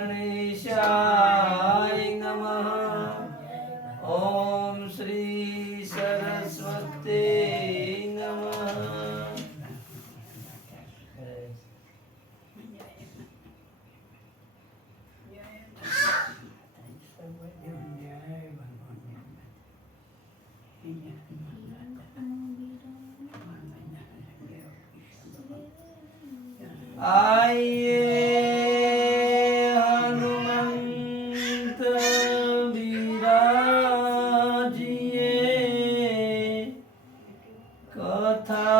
गणेशाय नमः। ओम श्री सरस्वती नमः। आइए हनुमंत विराजिए, कथा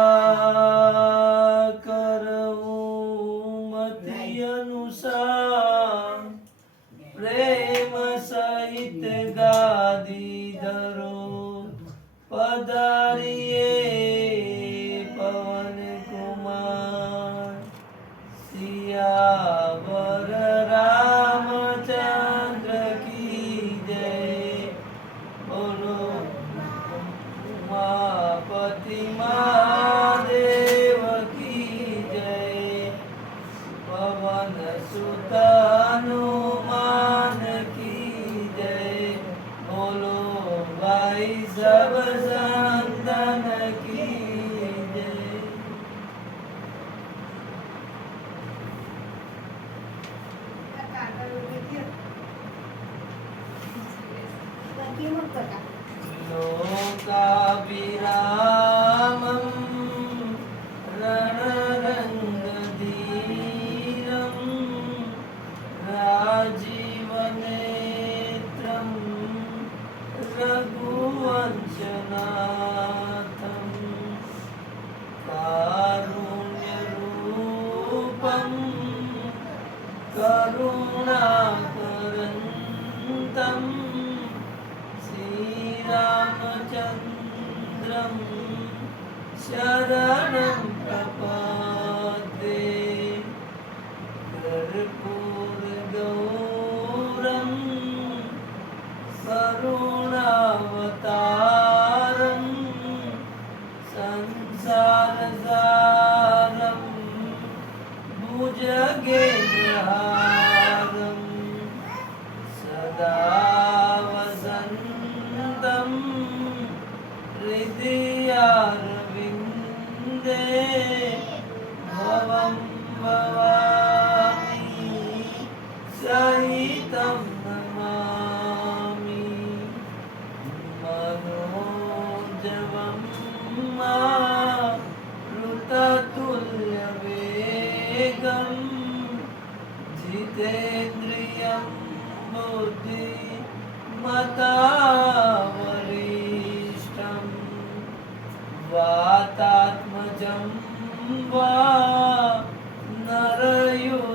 करऊं मति अनुसार, प्रेम सहित गादी धरो पधारिए पवन कुमार। सियावर रामचंद्र की जय, बोलो उमापति महादेव की जय। पवन सुत हनुमान की जय, बोलो भाई सब संतन की जय। लोकाभिरामं रणरङ्गधीरं राजीवनेत्रं रघुवंशनाथं, कारुण्यरूपं करुणाकरन्तं, श्रीरामचन्द्रं शरणं प्रपद्ये। कर्पूरगौरं करुणावतारं, संसारसारं भुजगेन्द्रहारं, सदा वसन्तं हृदयारविन्दे। भवं भवामि सहितं नमामि, मनोजवं मारुततुल्यवेगं, जितेन्द्रियं बुद्धिमतावरिष्ठं, वातात्मजं वा नरयुद्धमुख्यं,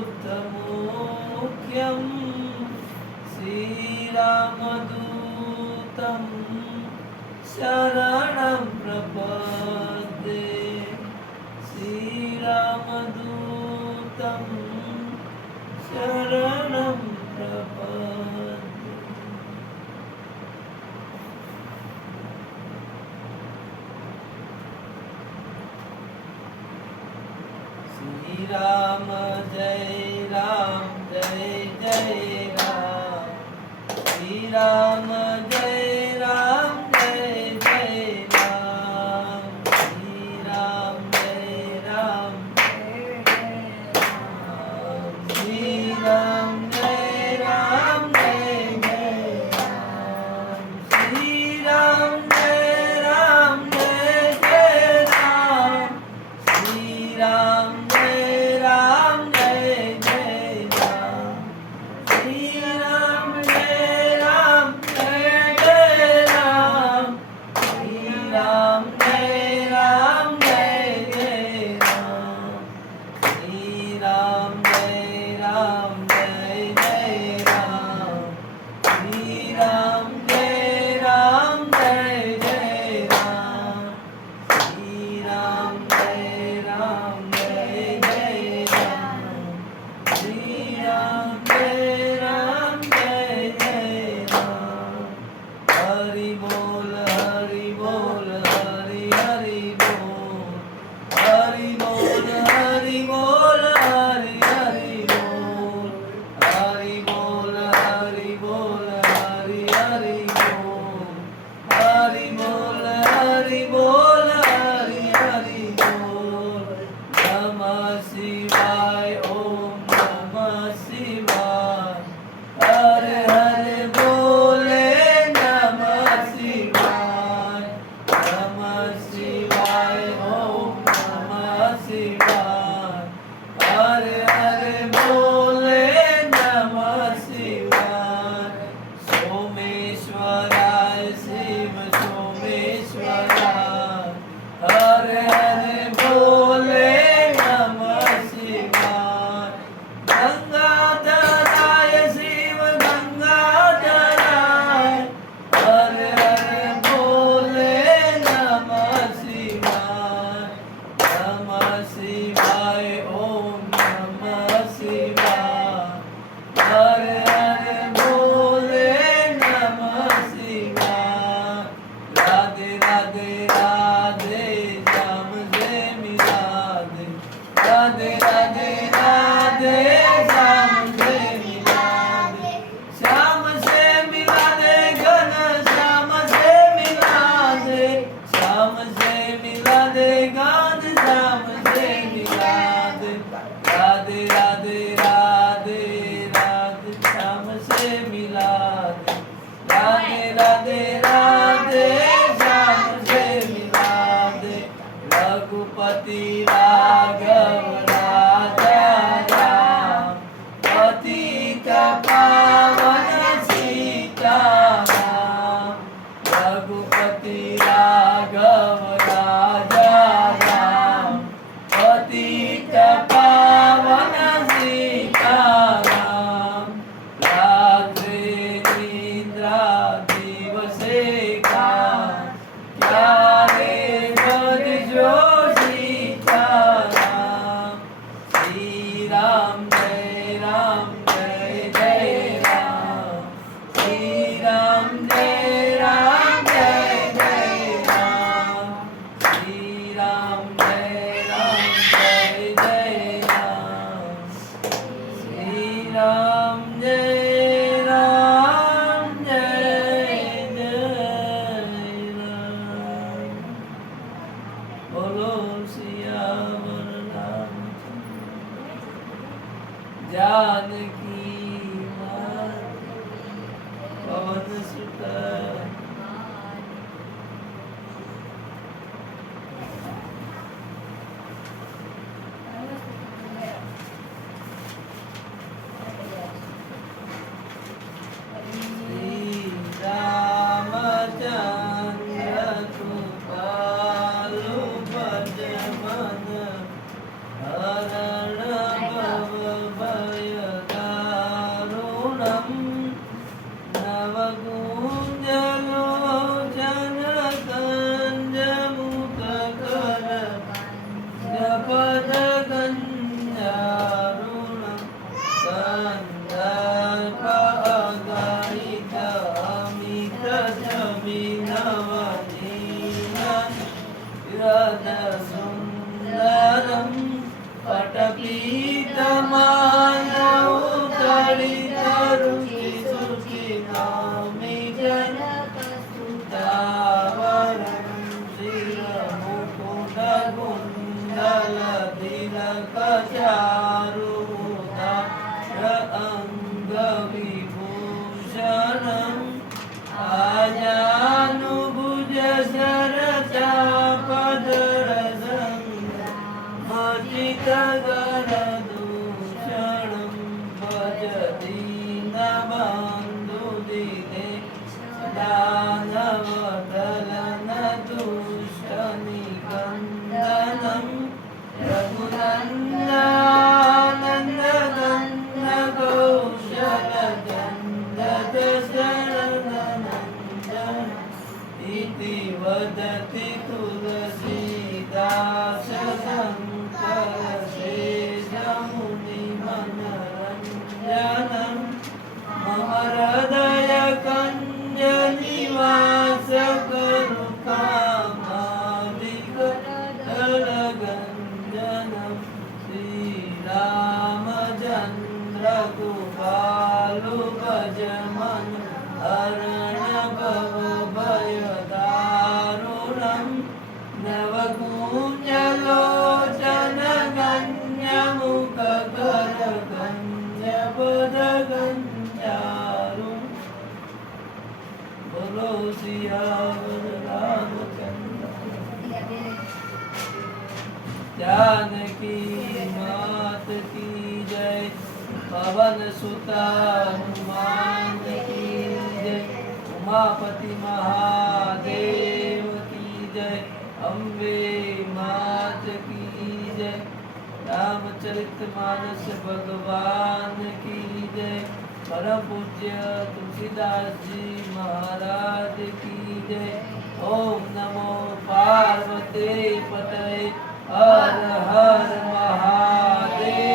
श्रीरामदूतं शरणं प्रपद्ये। श्रीरामदूतं शरणं प्रपद्ये। श्रीराम जय राम जय जय राम, श्रीराम जय राम जय जय राम, श्रीराम जय राम जय जय राम, श्रीराम जय राम जय जय राम, श्रीराम जय राम जय जय राम, श्रीराम जय राम जय जय राम, श्रीराम जय राम जय जय राम, श्रीराम जय राम जय जय राम, श्रीराम जय राम जय जय राम, श्रीराम जय राम जय जय राम, श्रीराम जय राम जय जय राम, श्रीराम जय राम जय जय राम। हरि बोल हरि बोल हरि हरि बोल, हरि बोल हरि बोल हरि राधे राधे श्याम से मिला दे, श्याम से मिला दे, घन श्याम से मिला दे, श्याम से मिला दे, घन श्याम से मिला दे, राधे राधे राधे राधे श्याम से मिला दे, राधे राधे राधे श्याम से मिला दे, रघुपति राघव राजा राम, पतित पावन सीताराम, रघुपति राघव राजा राम, पतित पावन सीताराम, राधे निद्रा दिवसे का, क्या रे भज जो सीताराम, श्री राम जय राम जय जय राम, श्री राम जय राम जय जय राम, श्री राम जय राम जय जय राम, श्री राम जय राम जय जय राम। बोलो सियावर रामचंद्र जानकी मात पवन सुत श्री रामचंद्र कृपालु भज मन हरण भव भय दारुणम्, नवकुञ्जलोचन कञ्जमुखकर जपदगञ्जारुणम्, सन्दर्पअगणित अमितजमिनवनीनं, हृदसुन्दरं पटपीतमानौतडितरुचिसुखिनौमि जनकसुतावरं, श्रीरमुकुटकुण्डलतिलकचारुमुदार अङ्गविभूषणम्, आजानुभुज सरचापदरसं, मजितगरदूषणं, भज दीनबन्धुदिने दानवदलनदुष्टनिकन्दनं, रघुनन्दनन्दन कौशलचन्ददशरथनन्दन, इति वदति तुलसीदास शङ्कर शेषमुनिमनरञ्जनं, मम हृदयकञ्जनिवास कुरु कामादिकदलगञ्जनं, श्रीरामचन्द्र कृपालु भज मन हरण भव भय दारुणम्, नवकुञ्जलोचन गण्यमुखकर गण्यपदगञ्जारुणम्। बोलो सियावर रामचंद्र जानकी मात की जय, पवन सुत हनुमान की जय, उमापति महादेव की जय, अम्बे मात की जय, रामचरितमानस भगवान की जय, परम पूज्य तुलसीदास जी महाराज की जय। ओम नमो पार्वती पतये, हर हर महादेव।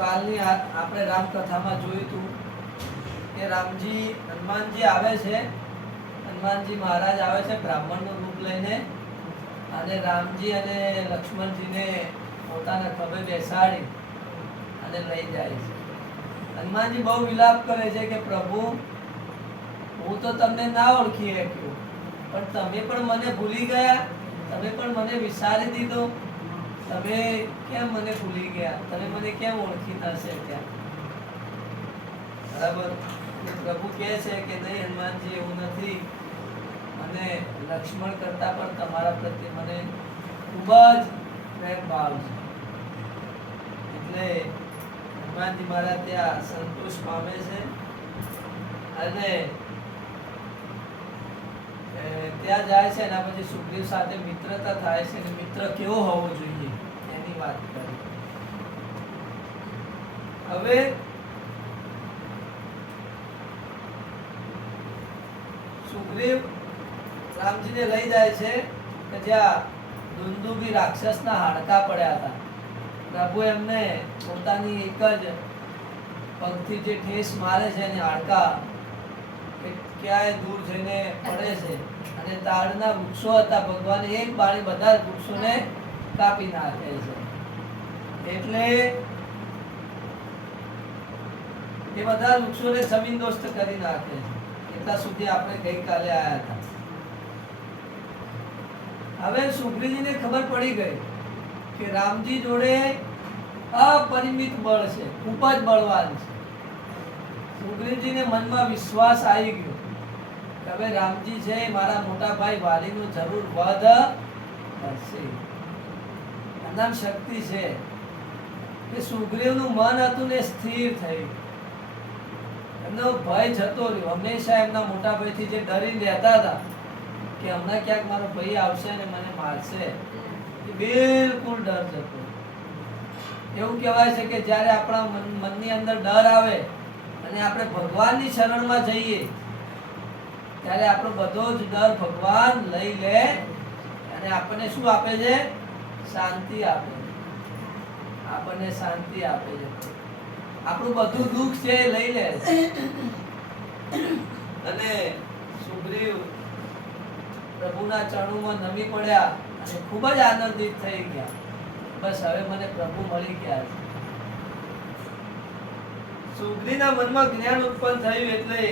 કાલની આપણે રામકથામાં જોયું હતું કે રામજી હનુમાનજી આવે છે, હનુમાનજી મહારાજ આવે છે બ્રાહ્મણનું રૂપ લઈને, અને રામજી અને લક્ષ્મણજીને પોતાના ખભે બેસાડી અને લઈ જાય છે. હનુમાનજી બહુ વિલાપ કરે છે કે પ્રભુ, હું તો તમને ના ઓળખી શક્યો, પણ તમે પણ મને ભૂલી ગયા, તમે પણ મને વિસારી દીધો, તમે કેમ મને ભૂલી ગયા, તમે મને કેમ ઓળખી ના શક્યા? બરાબર. પ્રભુ કહે છે કે નહીં હનુમાનજી, એવું નથી, મને લક્ષ્મણ કરતા પણ તમારા પ્રત્યે મને ખૂબ જ પ્રેમ ભાવ છે. એટલે હનુમાનજી મારા ત્યાં સંતોષ પામે છે અને ત્યાં જાય છે. એના પછી સુગ્રીવ સાથે મિત્રતા થાય છે અને મિત્ર કેવો હોવો જોઈએ એની વાત કરી. હવે સુગ્રીવ રામજીને લઈ જાય છે કે જ્યાં દુંદુભી રાક્ષસના હાડકા પડ્યા હતા. પ્રભુ એમને પોતાની એક જ પગથી જે ઠેસ મારે છે એની હાડકા ક્યાંય દૂર જઈને પડે છે. અને તાડના વૃક્ષો હતા, ભગવાને એક બાણી બધા વૃક્ષોને કાપી નાખે છે. એટલે એ બધા વૃક્ષોને જમીનદોસ્ત કરી નાખે છે. એટલા સુધી આપણે ગઈકાલે આવ્યા હતા. હવે સુગ્રીવજીને ખબર પડી ગઈ કે રામજી જોડે અપરિમિત બળ છે, ખૂબ જ બળવાન છે. સુગ્રીવજીને મનમાં વિશ્વાસ આવી ગયો કે હવે રામજી છે મારા મોટા ભાઈ વાલીનું જરૂર વધ કરશે. એમનામ શક્તિ છે કે સુગ્રીવનું મન હતું ને સ્થિર થયું. એમનો ભય જતો રહ્યો. હંમેશા એમના મોટા ભાઈથી જે ડરીને રહેતા હતા કે હમણાં ક્યાંક મારો ભાઈ આવશે ને મને મારશે, એ બિલકુલ ડર જતો. એવું કહેવાય છે કે જ્યારે આપણા મનની અંદર ડર આવે અને આપણે ભગવાનની શરણમાં જઈએ ત્યારે આપણો બધો જ ડર ભગવાન લઈ લે અને આપણને શું આપે છે? શાંતિ આપે. આપણને શાંતિ આપે છે. આપણું બધું દુઃખ છે એ લઈ લે. અને સુગ્રીવ પ્રભુના ચરણોમાં નમી પડ્યા અને ખૂબ જ આનંદિત થઈ ગયા. બસ હવે મને પ્રભુ મળી ગયા છે. સુગ્રીવના મનમાં જ્ઞાન ઉત્પન્ન થયું એટલે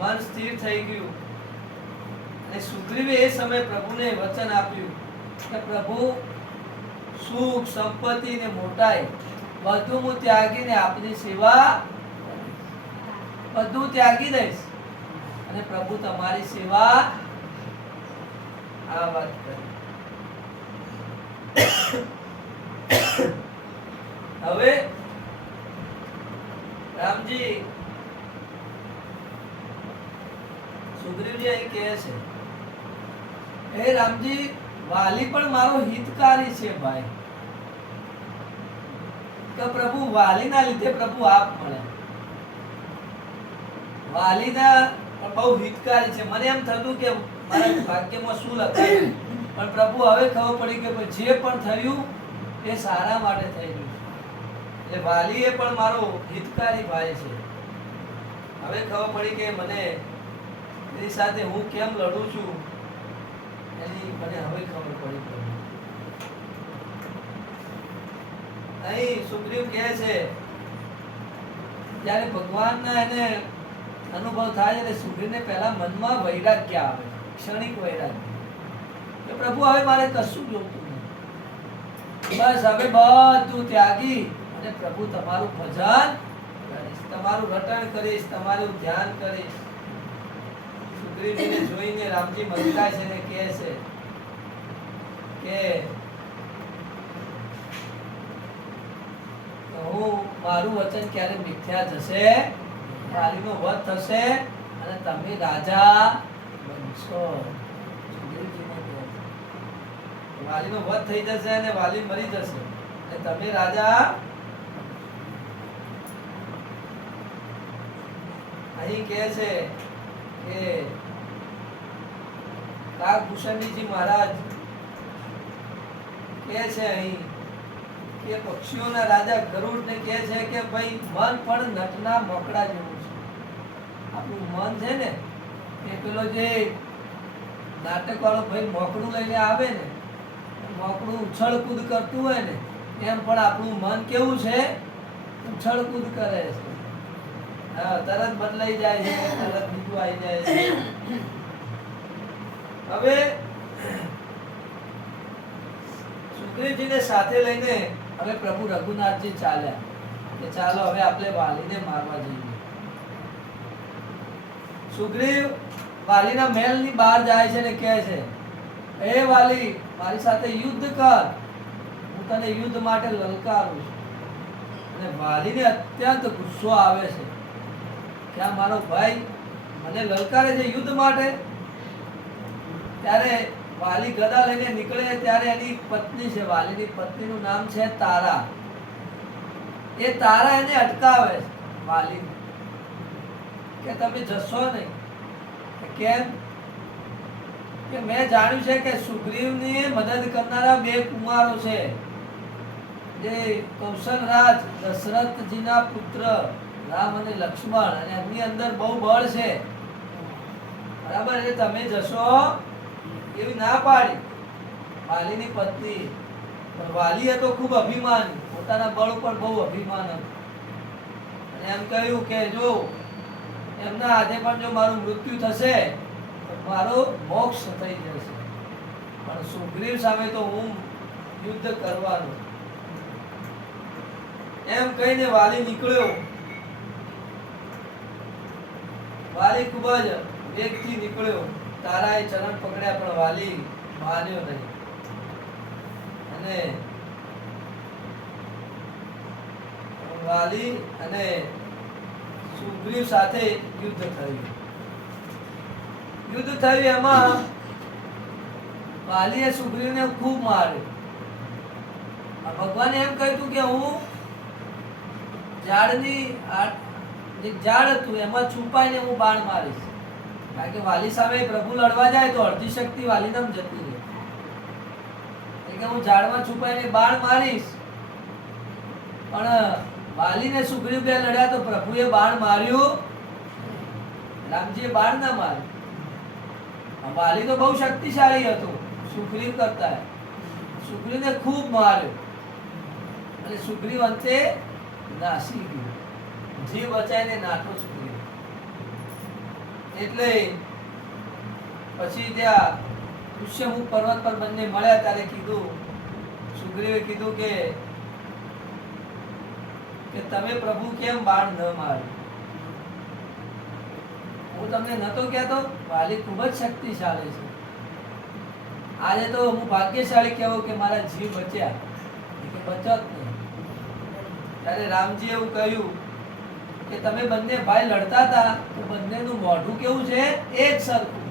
મન સ્થિર થઈ ગયું. અને સુગ્રીવે એ સમયે પ્રભુને વચન આપ્યું કે પ્રભુ, સુખ, સંપત્તિ ને મોટાઈ બધું હું ત્યાગીને આપની સેવા બધું ત્યાગી દઈશ અને પ્રભુ તમારી સેવા. આ વાત કરી. હવે રામજી સુગ્રીવજી અહીં કહે છે, હે રામજી, વાલી પણ મારો હિતકારી છે ભાઈ. કે પ્રભુ વાલીના લીધે પ્રભુ આપ મળે. વાલીના બહુ હિતકારી છે. મને એમ થતું કે મારા ભાગ્યમાં શું લખાયું, પણ પ્રભુ હવે ખબર પડી કે જે પણ થયું એ સારા માટે થઈ ગયું. એટલે વાલી એ પણ મારો હિતકારી ભાઈ છે. હવે ખબર પડી કે મને એની સાથે હું કેમ લડું છું એની મને હવે ખબર પડી. અહીં સુગ્રીવ કહે છે જ્યારે ભગવાનના એને અનુભવ થાય એટલે સુગ્રીવને પહેલા મનમાં વૈરાગ્ય આવે, ક્ષણિક વૈરાગ્ય કે પ્રભુ હવે મારે કશું જોતું નથી, બસ હવે બધું ત્યાગી અને પ્રભુ તમારું ભજન કરીશ, તમારું રટણ કરીશ, તમારું ધ્યાન કરીશ. સુગ્રીવજીને જોઈને રામજી મંત્રાય છે ને કહે છે કે હું મારું વચન ક્યારે મિથ્યા જશે? વાલીનો વધ થશે અને તમે રાજા બનશો. વાલીનો વધ થઈ જશે અને વાલી મરી જશે અને તમે રાજા. અહીં કહે છે કે કાકભૂષણજી મહારાજ કહે છે અહીં એ પક્ષીઓના રાજા ગરુડને કહે છે કે ભાઈ મન પણ નટના મોકળા જેવું છે. આપણું મન છે ને એ પેલો જે નાટક વાળો ભાઈ મોકળું લઈને આવે ને, મોકળું ઉછળ કૂદ કરતું હોય ને, એમ પણ આપણું મન કેવું છે? ઉછળ કૂદ કરે છે. હા, તરત બદલાઈ જાય છે, તરત બીજું આવી જાય છે. હવે સુગ્રીવજીને સાથે લઈને હવે પ્રભુ રઘુનાથજી ચાલ્યા કે ચાલો હવે આપણે વાલીને મારવા જઈએ. સુગ્રીવ વાલીના મહેલની બહાર જાય છે ને કહે છે, હે વાલી, મારી સાથે યુદ્ધ કર, હું તને યુદ્ધ માટે લલકારું છું. અને વાલીને અત્યંત ગુસ્સો આવે છે કે આ મારો ભાઈ મને લલકારે છે યુદ્ધ માટે. ત્યારે વાલી ગદા લઈને નીકળે ત્યારે એની પત્ની છે, વાલીની પત્નીનું નામ છે તારા. એ તારા એને અટકાવે છે વાલી કે તમે જશો નહીં. કેમ? કે મેં જાણ્યું છે કે સુગ્રીવની મદદ કરનારા બે કુમારો છે, જે કૌશલરાજ દશરથજીના પુત્ર રામ અને લક્ષ્મણ, અને એમની અંદર બહુ બળ છે. બરાબર? એટલે તમે જશો એવી ના પાડી વાલીની પત્ની. પણ વાલી હતો ખૂબ અભિમાની, પોતાના બળ ઉપર બહુ અભિમાન હતું. અને એમ કહ્યું કે જો એમના હાથે પણ જો મારું મૃત્યુ થશે તો મારો મોક્ષ થઈ જશે, પણ સુગ્રીવ સામે તો હું યુદ્ધ કરવાનો. એમ કહીને વાલી નીકળ્યો. વાલી ખૂબ જ વેગથી નીકળ્યો. તારાએ ચરણ પકડ્યા પણ વાલી માન્યો નહીં. અને વાલી અને સુગ્રીવ સાથે યુદ્ધ થયું. યુદ્ધ થયું એમાં વાલીએ સુગ્રીવને ખૂબ માર્યો. ભગવાને એમ કહ્યું કે હું ઝાડની જે ઝાડ હતું એમાં છુપાઈને હું બાણ મારીશ. કારણ કે વાલી સામે પ્રભુ લડવા જાય તો અડધી શક્તિ વાલીને જતી રહે. એટલે હું ઝાડમાં છુપાઈને બાણ મારીશ. પણ વાલીને સુગ્રીવ બે લડ્યા તો પ્રભુએ બાણ માર્યું, રામજીએ બાણ ના માર્યું. વાલી તો બહુ શક્તિશાળી હતો સુગ્રીવ કરતા. સુગ્રીવને ખૂબ માર્યો અને સુગ્રીવ અંતે નાસી ગયો. જીવ બચાવીને નાઠો સુગ્રીવ. એટલે પછી ત્યાં ઋષ્યમુખ પર્વત પર બંને મળ્યા ત્યારે કીધું, સુગ્રીવે કીધું કે તમે પ્રભુ કેમ બાણ ન માર્યું? હું તમને નતો કહેતો વાલી ખૂબ જ શક્તિશાળી છે. આજે તો હું ભાગ્યશાળી કહેવું કે મારા જીવ બચ્યા, કે બચત નહીં. ત્યારે રામજી એવું કહ્યું કે તમે બંને ભાઈ લડતા હતા તો બંનેનું મોઢું કેવું છે? એક સરખું,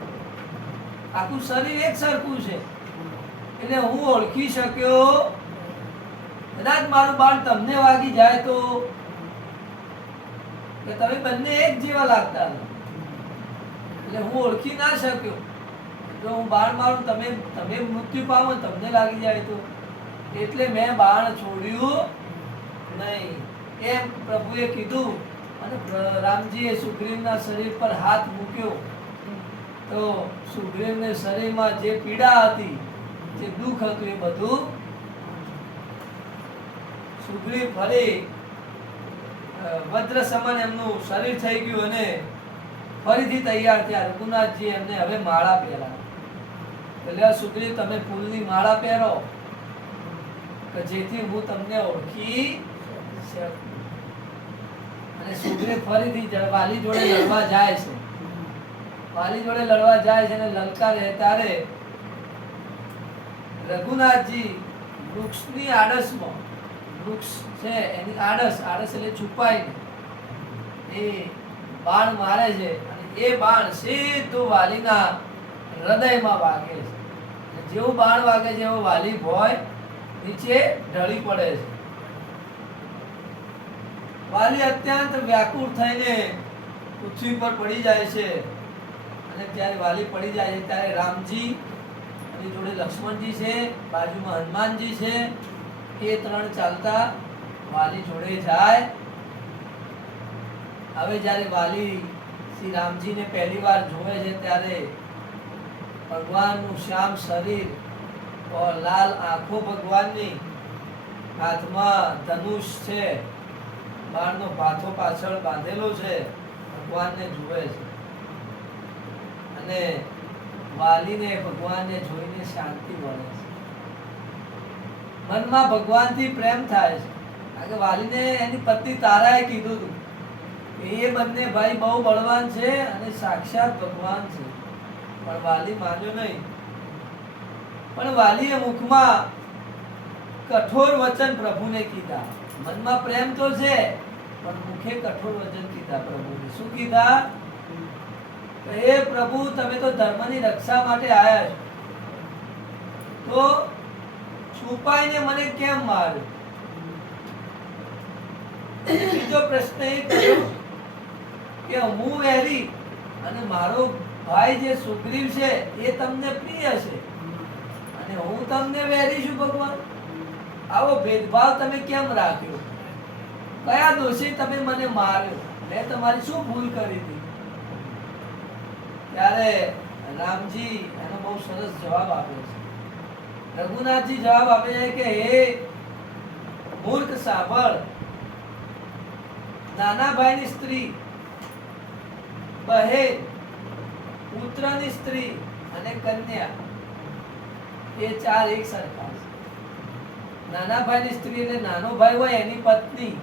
આખું શરીર એક સરખું છે. એટલે હું ઓળખી શક્યો. કદાચ મારું બાણ તમને વાગી જાય તો કે તમે બંને એક જેવા લાગતા હતા. એટલે હું ઓળખી ના શક્યો. જો હું બાણ મારું તમે મૃત્યુ પામો, તમને લાગી જાય તો. એટલે મેં બાણ છોડ્યું નહીં, એમ પ્રભુએ કીધું. અને રામજીએ સુગ્રીવના શરીર પર હાથ મૂક્યો તો સુગ્રીવને શરીરમાં જે પીડા હતી, જે દુઃખ હતું, એ બધું સુગ્રીવ ફરી વજ્ર સમાન એમનું શરીર થઈ ગયું અને ફરીથી તૈયાર થયા. રઘુનાથજી એમને હવે માળા પહેરા. એટલે સુગ્રીવ તમે ફૂલની માળા પહેરો કે જેથી હું તમને ઓળખી શકું. અને સુગ્રીવ ફરીથી વાલી જોડે લડવા જાય છે. વાલી જોડે લડવા જાય છે અને લલકારે ત્યારે રઘુનાથજી વૃક્ષની આડસમાં, વૃક્ષ છે એની આડસ એટલે છુપાઈને એ બાણ મારે છે. અને એ બાણ સીધું વાલીના હૃદયમાં વાગે છે. જેવું બાણ વાગે છે એવો વાલી ભોય નીચે ઢળી પડે છે. વાલી અત્યંત વ્યાકુળ થઈને પૃથ્વી પર પડી જાય છે. અને ત્યારે વાલી પડી જાય છે ત્યારે રામજી એની જોડે લક્ષ્મણજી છે, બાજુમાં હનુમાનજી છે, એ ત્રણ ચાલતા વાલી જોડે જાય. હવે જ્યારે વાલી શ્રી રામજીને પહેલી વાર જોવે છે ત્યારે ભગવાનનું શ્યામ શરીર और લાલ આંખો ભગવાનની, હાથમાં ધનુષ છે, બાણનો પાથો પાછળ બાંધેલો છે, ભગવાનને જુએ છે. અને વાલીને ભગવાનને જોઈને શાંતિ મળે છે, મનમાં ભગવાનથી પ્રેમ થાય છે. કારણ કે વાલીને એની પત્ની તારાએ કીધું હતું કે એ બંને ભાઈ બહુ બળવાન છે અને સાક્ષાત ભગવાન છે, પણ વાલી માન્યો નહીં. પણ વાલીએ મુખમાં કઠોર વચન પ્રભુને કીધા. મનમાં પ્રેમ તો છે પણ મુખે કઠોર વચન કીધા પ્રભુને. શું કીધા? હે પ્રભુ, તમે તો ધર્મની રક્ષા માટે આયા છો, તો છુપાઈને મને કેમ માર્યો? બીજો પ્રશ્ન એ કર્યો કે હું વેરી અને મારો ભાઈ જે સુગ્રીવ છે એ તમને પ્રિય છે અને હું તમને વેરી છું ભગવાન. આવો ભેદભાવ તમે કેમ રાખ્યો? કયા દોષે તમે મને માર્યો? મેં તમારી શું ભૂલ કરી હતી? ત્યારે રામજી એનો બહુ સરસ જવાબ આપે છે. રઘુનાથજી જવાબ આપે છે કે હે મૂર્ખ, સાંભળ. નાના ભાઈની સ્ત્રી, બહેન, પુત્રની સ્ત્રી અને કન્યા એ ચાર એક સરખા છે. નાના ભાઈની સ્ત્રી એટલે નાનો ભાઈ હોય એની પત્ની,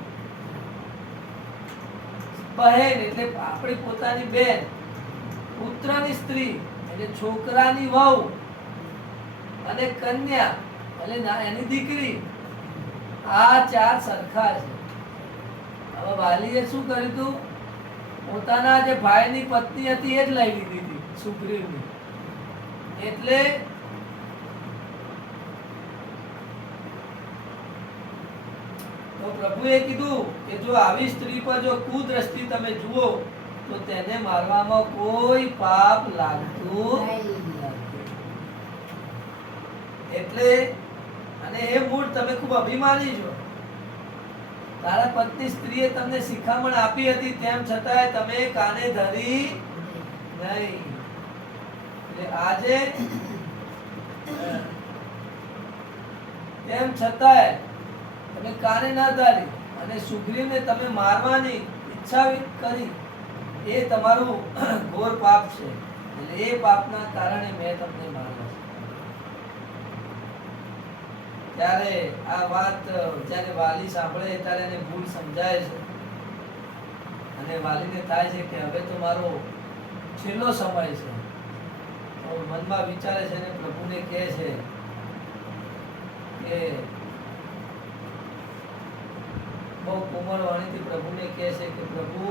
બહેન એટલે આપણી પોતાની બેન, પુત્રની સ્ત્રી એટલે છોકરાની વહુ અને કન્યા એટલે એની દીકરી. આ ચાર સરખા છે. હવે વાલીએ શું કર્યું હતું? પોતાના જે ભાઈની પત્ની હતી એ જ લઈ લીધી હતી, સુગ્રીવની. એટલે તો પ્રભુએ કીધું કે જો આવી સ્ત્રી પર જો કુદ્રષ્ટિ તમે જુઓ તો તેને મારવામાં કોઈ પાપ લાગતું નથી. એટલે અને એ મૂળ તમે ખૂબ અભિમાની છો. તારા પત્ની સ્ત્રીએ તમને શિખામણ આપી હતી તેમ છતાંય તમે કાને ધરી નહીં. એટલે આજે તેમ છતાંય તમે કાને ના ધારી અને સુગ્રીવને તમે મારવાની ઈચ્છા કરી. એ તમારું ઘોર પાપ છે. એટલે એ પાપના કારણે મેં તમને માર્યા છે. ત્યારે આ વાત જ્યારે વાલી સાંભળે ત્યારે એને ભૂલ સમજાય છે અને વાલીને થાય છે કે હવે તો મારો છેલ્લો સમય છે. તો મનમાં વિચારે છે અને પ્રભુને કહે છે કે બહુ કોમળ વાણીથી પ્રભુને કહે છે કે પ્રભુ,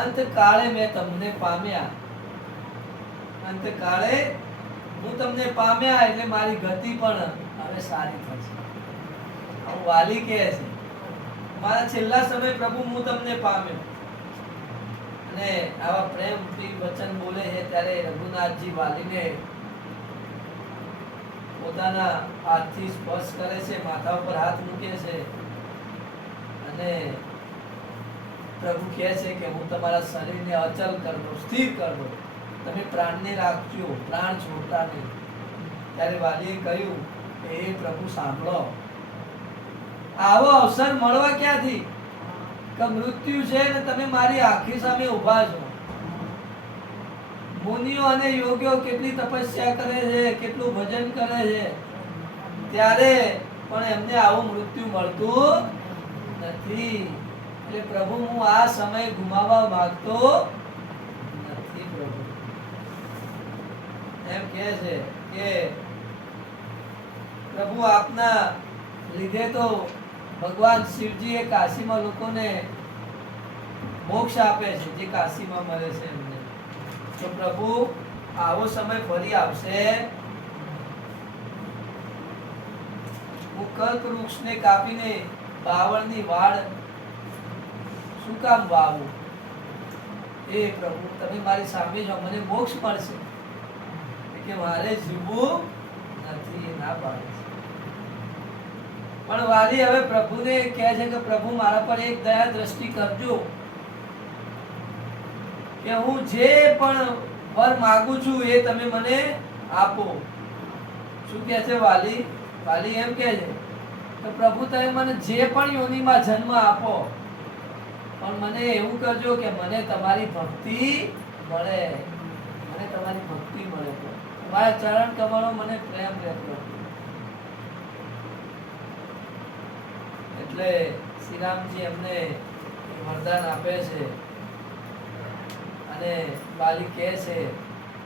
અંતકાળે મેં તમને પામ્યા, અંતકાળે હું તમને પામ્યા એટલે મારી ગતિ પણ હવે સારી થશે. હું વાલી કહે છે મારા છેલ્લા સમય પ્રભુ હું તમને પામ્યો. અને આવા પ્રેમ વચન બોલે છે ત્યારે રઘુનાથજી વાલીને પોતાના હાથથી સ્પર્શ કરે છે, માથા ઉપર હાથ મૂકે છે અને પ્રભુ કહે છે કે હું તમારા શરીરને અચલ કર દઉં, સ્થિર કર દઉં, તમે પ્રાણને રાખજો, પ્રાણ છોડતા નહીં. ત્યારે વાલીએ કહ્યું કે એ પ્રભુ સાંભળો, આવો અવસર મળવા ક્યાંથી કે મૃત્યુ છે ને તમે મારી આંખી સામે ઊભા છો. મુનિઓ અને યોગીઓ કેટલી તપસ્યા કરે છે, કેટલું ભજન કરે છે, ત્યારે પણ એમને આવું મૃત્યુ મળતું નથી. એટલે પ્રભુ હું આ સમય ગુમાવવા માંગતો નથી. પ્રભુ એમ કહે છે કે પ્રભુ આપના લીધે તો ભગવાન શિવજીએ કાશીમાં લોકોને મોક્ષ આપે છે, જે કાશીમાં મળે છે એમને. તો પ્રભુ આવો સમય ફરી આવશે? હું કલ્પ વૃક્ષને કાપીને બાવળની વાડ શું કામ વાવું? એ પ્રભુ તમે મારી સામે છો, મને મોક્ષ મળશે કે મારે જીવવું નથી, ના પાડે છે. પણ વાલી હવે પ્રભુને કહે છે કે પ્રભુ મારા પર એક દયા દ્રષ્ટિ કરજો કે હું જે પણ વર માંગુ છું એ તમે મને આપો. શું કહે છે વાલી? વાલી એમ કહે છે કે પ્રભુ તમે મને જે પણ યોનિમાં જન્મ આપો પણ મને એવું કરજો કે મને તમારી ભક્તિ મળે, મને તમારી ભક્તિ મળે, તમારા ચરણ કમળો મને પ્રેમ રહેતો. એટલે શ્રી રામજી એમને વરદાન આપે છે અને વાલી કહે છે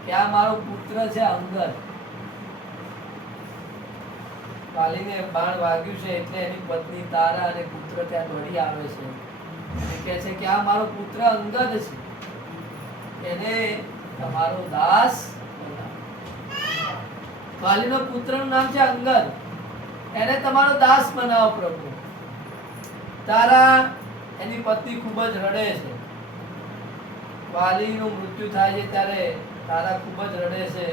કે આ મારો પુત્ર છે અંગદ. વાલીને બાણ વાગ્યું છે એટલે એની પત્ની તારા અને પુત્ર ત્યાં દોડી આવે છે અને કહે છે કે આ મારો પુત્ર અંગદ છે, એને તમારો દાસ બનાવો. વાલીનો પુત્રનું નામ છે અંગદ, એને તમારો દાસ બનાવો પ્રભુ. તારા એની પત્ની ખૂબ જ રડે છે. વાલીનું મૃત્યુ થાય છે ત્યારે તારા ખૂબ જ રડે છે,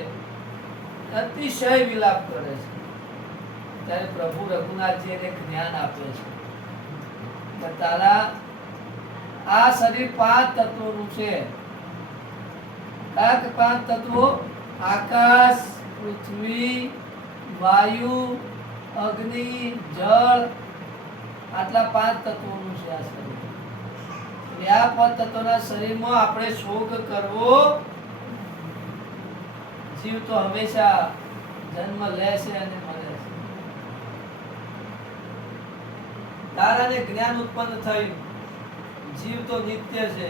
અતિશય વિલાપ કરે છે. ત્યારે પ્રભુ રઘુનાથજી એને જ્ઞાન આપે છે કે તારા આ શરીર 5 તત્વોનું છે. કયા 5 તત્વો? આકાશ, પૃથ્વી, વાયુ, અગ્નિ, જળ, આટલા 5 તત્વોનું છે આ શરીર. આ 5 તત્વોના શરીરમાં આપણે શોક કરવો, જીવ તો હંમેશા જન્મ લે છે અને મરે છે. તારાને જ્ઞાન ઉત્પન્ન થયું, જીવ તો નિત્ય છે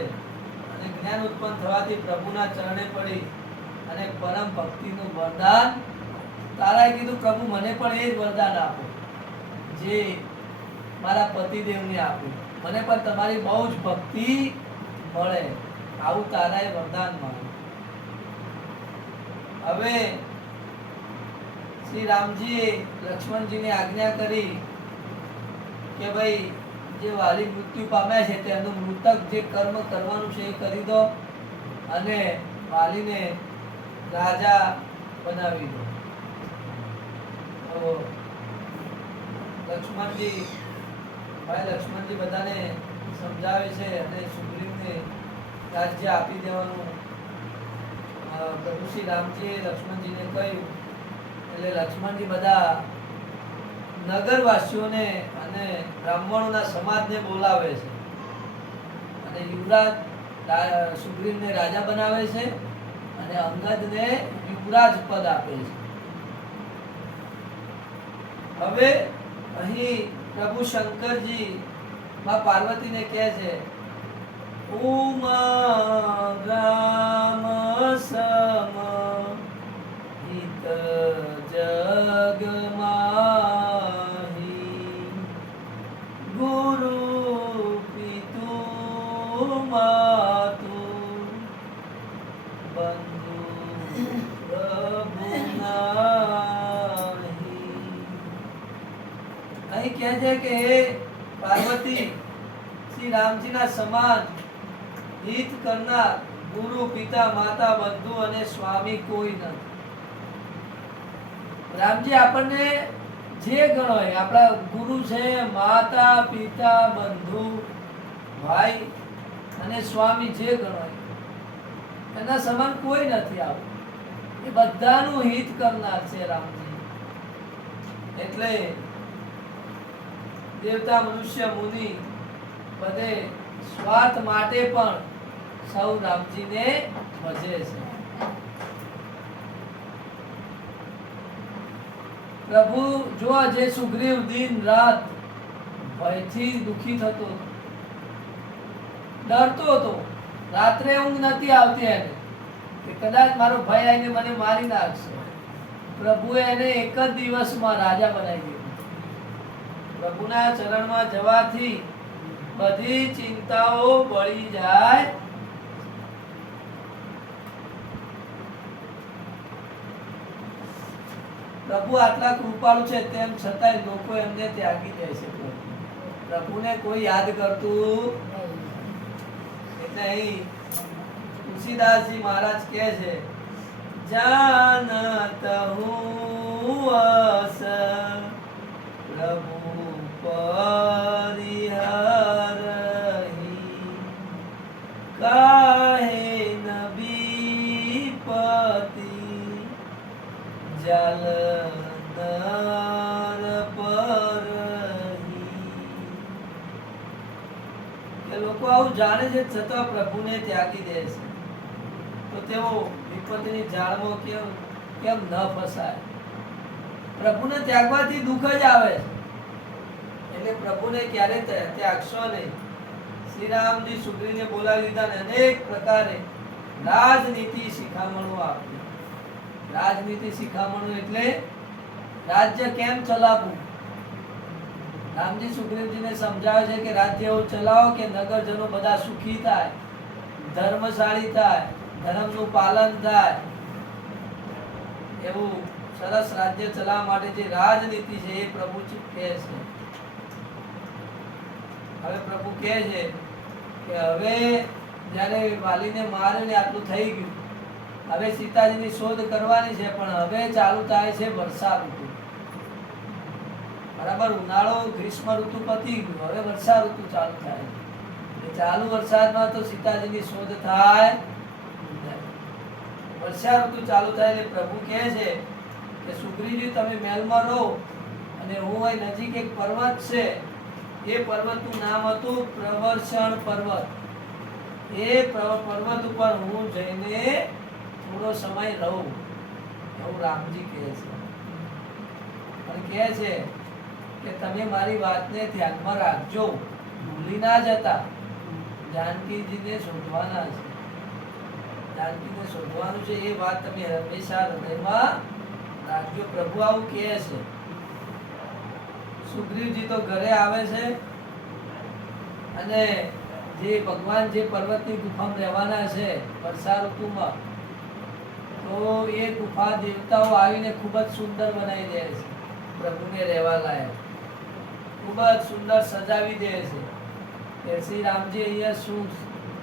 અને જ્ઞાન ઉત્પન્ન થવાથી પ્રભુના ચરણે પડી અને પરમ ભક્તિનું વરદાન તારાએ કીધું પ્રભુ મને પણ એ જ વરદાન આપો જે મારા પતિદેવને આપ્યું, મને પણ તમારી બહુ જ ભક્તિ મળે, આવું તારાએ વરદાન માંગ્યું. હવે શ્રી રામજીએ લક્ષ્મણજીને આજ્ઞા કરી કે ભાઈ જે વાલી મૃત્યુ પામ્યા છે તેમનું મૃતક જે કર્મ કરવાનું છે એ કરી દો અને વાલીને રાજા બનાવી દો. લક્ષ્મણજી બધાને સમજાવે છે અને સુગ્રીવને રાજ્ય આપી દેવાનું પ્રભુ શ્રી રામજીએ લક્ષ્મણજીને કહ્યું. એટલે લક્ષ્મણજી બધા નગરવાસીઓને અને બ્રાહ્મણોના સમાજને બોલાવે છે અને યુવરાજ સુગ્રીવને રાજા બનાવે છે અને અંગદને યુવરાજ પદ આપે છે. હવે અહીં પ્રભુ શંકરજી માં પાર્વતીને કહે છે ઉમા રામ સમ હિત જગમાહી ગુરુ પિતુ માતુ બંધુ પ્રભુ નાહી. અહીં કહે છે કે હે પાર્વતી, શ્રી રામજીના સમાન હિત કરનાર ગુરુ, પિતા, માતા, બંધુ અને સ્વામી કોઈ નથી. રામજી આપણને જે ગણો હોય, આપણા ગુરુ છે, માતા, પિતા, બંધુ, ભાઈ અને સ્વામી જે ગણો હોય એના સમાન કોઈ નથી. આવું એ બધાનું હિત કરનાર છે રામજી. એટલે દેવતા, મનુષ્ય, મુનિ બધે સ્વાર્થ માટે પણ સૌ રામજીને ભજે છે. પ્રભુ જો જે સુગ્રીવ દિન રાત ભયથી દુખી થતો, ડરતો હતો, રાત્રે ઊંઘ નથી આવતી એને કે કદાચ મારો ભાઈ આવીને મને મારી નાખશે. પ્રભુએ એને એક જ દિવસમાં રાજા બનાવી દીધો. પ્રભુના ચરણમાં જવાથી બધી ચિંતાઓ બળી જાય. પ્રભુ આટલા કૃપાળુ છે તેમ છતાંય લોકો એમને ત્યાગી જાય છે. પ્રભુને કોઈ યાદ કરતું એટલે અહીં તુલસીદાસજી મહારાજ કહે છે જાનત હું અસ પ્રભુ પરિહરહી કાહે નબી પતિ જાલનર પરહી. કે લોકો આવું જાણે છે છતાં પ્રભુને ત્યાગી દે છે, તો તેઓ વિપત્તિની જાળમાં કેમ ન ફસાય? પ્રભુને ત્યાગવાથી દુઃખ જ આવે છે, એટલે પ્રભુને ક્યારે ત્યાગશો નહીં. શ્રી રામજી સુગ્રીવને બોલાવી લીધા ને અનેક પ્રકારે રાજનીતિ શિખામણો આપી. રાજનીતિ શિખામણો એટલે રાજ્ય કેમ ચલાવવું. રામજી સુગ્રીવજીને સમજાવે છે કે રાજ્ય એવું ચલાવો કે નગરજનો બધા સુખી થાય, ધર્મશાળી થાય, ધર્મનું પાલન થાય. એવું સરસ રાજ્ય ચલાવવા માટે જે રાજનીતિ છે એ પ્રભુ કહે છે. હવે પ્રભુ કહે છે કે હવે જ્યારે વાલીને મારે ને આટલું થઈ ગયું, હવે સીતાજીની શોધ કરવાની છે, પણ હવે ચાલુ થાય છે વર્ષા ઋતુ. બરાબર, ઉનાળો ગ્રીષ્મ ઋતુ પતી ગયું, હવે વર્ષા ઋતુ ચાલુ થાય. ચાલુ વરસાદમાં તો સીતાજીની શોધ થાય. વર્ષા ઋતુ ચાલુ થાય એટલે પ્રભુ કહે છે કે સુગ્રીવજી તમે મહેલમાં રહો, અને હું અહીં નજીક એક પર્વત છે, એ પર્વતનું નામ હતું પ્રવર્ષણ પર્વત. એ પર્વત ઉપર હું જઈને થોડો સમય રહું, એવું રામજી કહે છે. અને કહે છે કે તમે મારી વાતને ધ્યાનમાં રાખજો, ભૂલી ના જતા. જાનકીજીને શોધવાના છે, જાનકીને શોધવાનું છે, એ વાત તમે હંમેશા હૃદયમાં રાખજો. પ્રભુ આવું કહે છે. સુગ્રીવજી તો ઘરે આવે છે, અને જે ભગવાન જે પર્વતની ગુફામાં રહેવાના છે વર્ષા ઋતુમાં, તો એ ગુફા દેવતાઓ આવીને ખૂબ જ સુંદર બનાવી દે છે, પ્રભુને રહેવા લાયક ખૂબ જ સુંદર સજાવી દે છે. કે શ્રી રામજી અહીંયા શું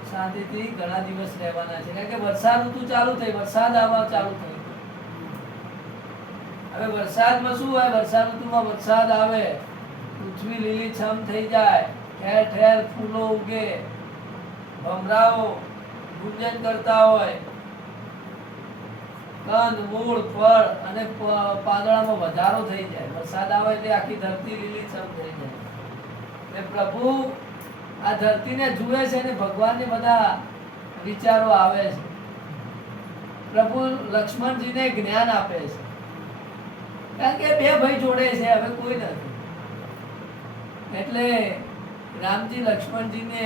શાંતિથી ઘણા દિવસ રહેવાના છે, કારણ કે વર્ષા ઋતુ ચાલુ થઈ, વરસાદ આવવા ચાલુ થઈ. હવે વરસાદમાં શું હોય, વર્ષા ઋતુમાં વરસાદ આવે, પૃથ્વી લીલીછમ થઈ જાય, ઠેર ઠેર ફૂલો ઉગે, ભમરાઓ ગુંજન કરતા હોય, કંદ મૂળ ફળ અને પાંદડામાં વધારો થઈ જાય. વરસાદ આવે એટલે આખી ધરતી લીલીછમ થઈ જાય. એટલે પ્રભુ આ ધરતીને જુએ છે ને ભગવાનને બધા વિચારો આવે છે. પ્રભુ લક્ષ્મણજીને જ્ઞાન આપે છે, કારણ કે બે ભાઈ જોડે છે, હવે કોઈ નથી. એટલે રામજી લક્ષ્મણજીને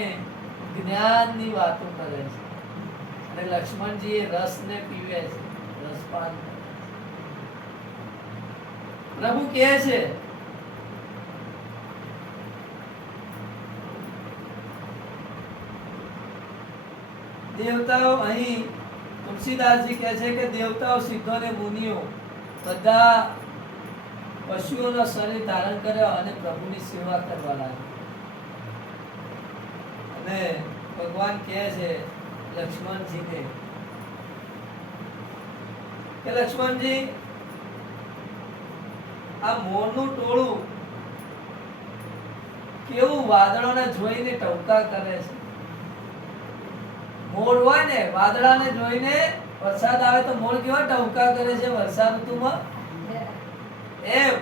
જ્ઞાનની વાતો કરે છે, અને લક્ષ્મણજી એ રસને પીવે છે, રસપાન. પ્રભુ કહે છે દેવતાઓ, અહીં તુલસીદાસજી કહે છે કે દેવતાઓ, સિદ્ધો ને મુનિઓ બધા પશુઓનો શરીર ધારણ કર્યો અને પ્રભુની સેવા કરવા લાગ્યા. અને ભગવાન કહે છે લક્ષ્મણજીને કે લક્ષ્મણજી, આ મોરનું ટોળું કેવું વાદળોને જોઈને ટવકા કરે છે. મોર હોય ને, વાદળાને જોઈને વરસાદ આવે તો મોર કેવા ટવકા કરે છે વર્ષા ઋતુમાં. એમ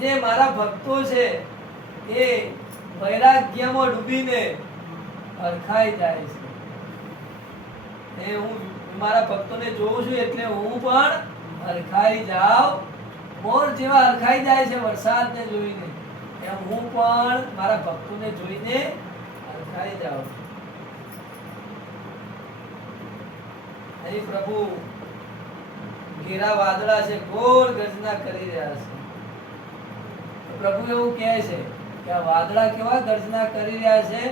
જે મારા ભક્તો છે એ વૈરાગ્યમાં ડૂબીને હરખાઈ જાય છે. એ હું મારા ભક્તોને જોઉં છું એટલે હું પણ હરખાઈ જાઉં. મોર જેવા હરખાઈ જાય છે વરસાદને જોઈને, એમ હું પણ મારા ભક્તોને જોઈને હરખાઈ જાઉં. અહીં પ્રભુ ઘેરા વાદળા છે, ઘોર ગર્જના કરી રહ્યા છે. પ્રભુ એવું કહે છે કે આ વાદળા કેવા ગર્જના કરી રહ્યા છે.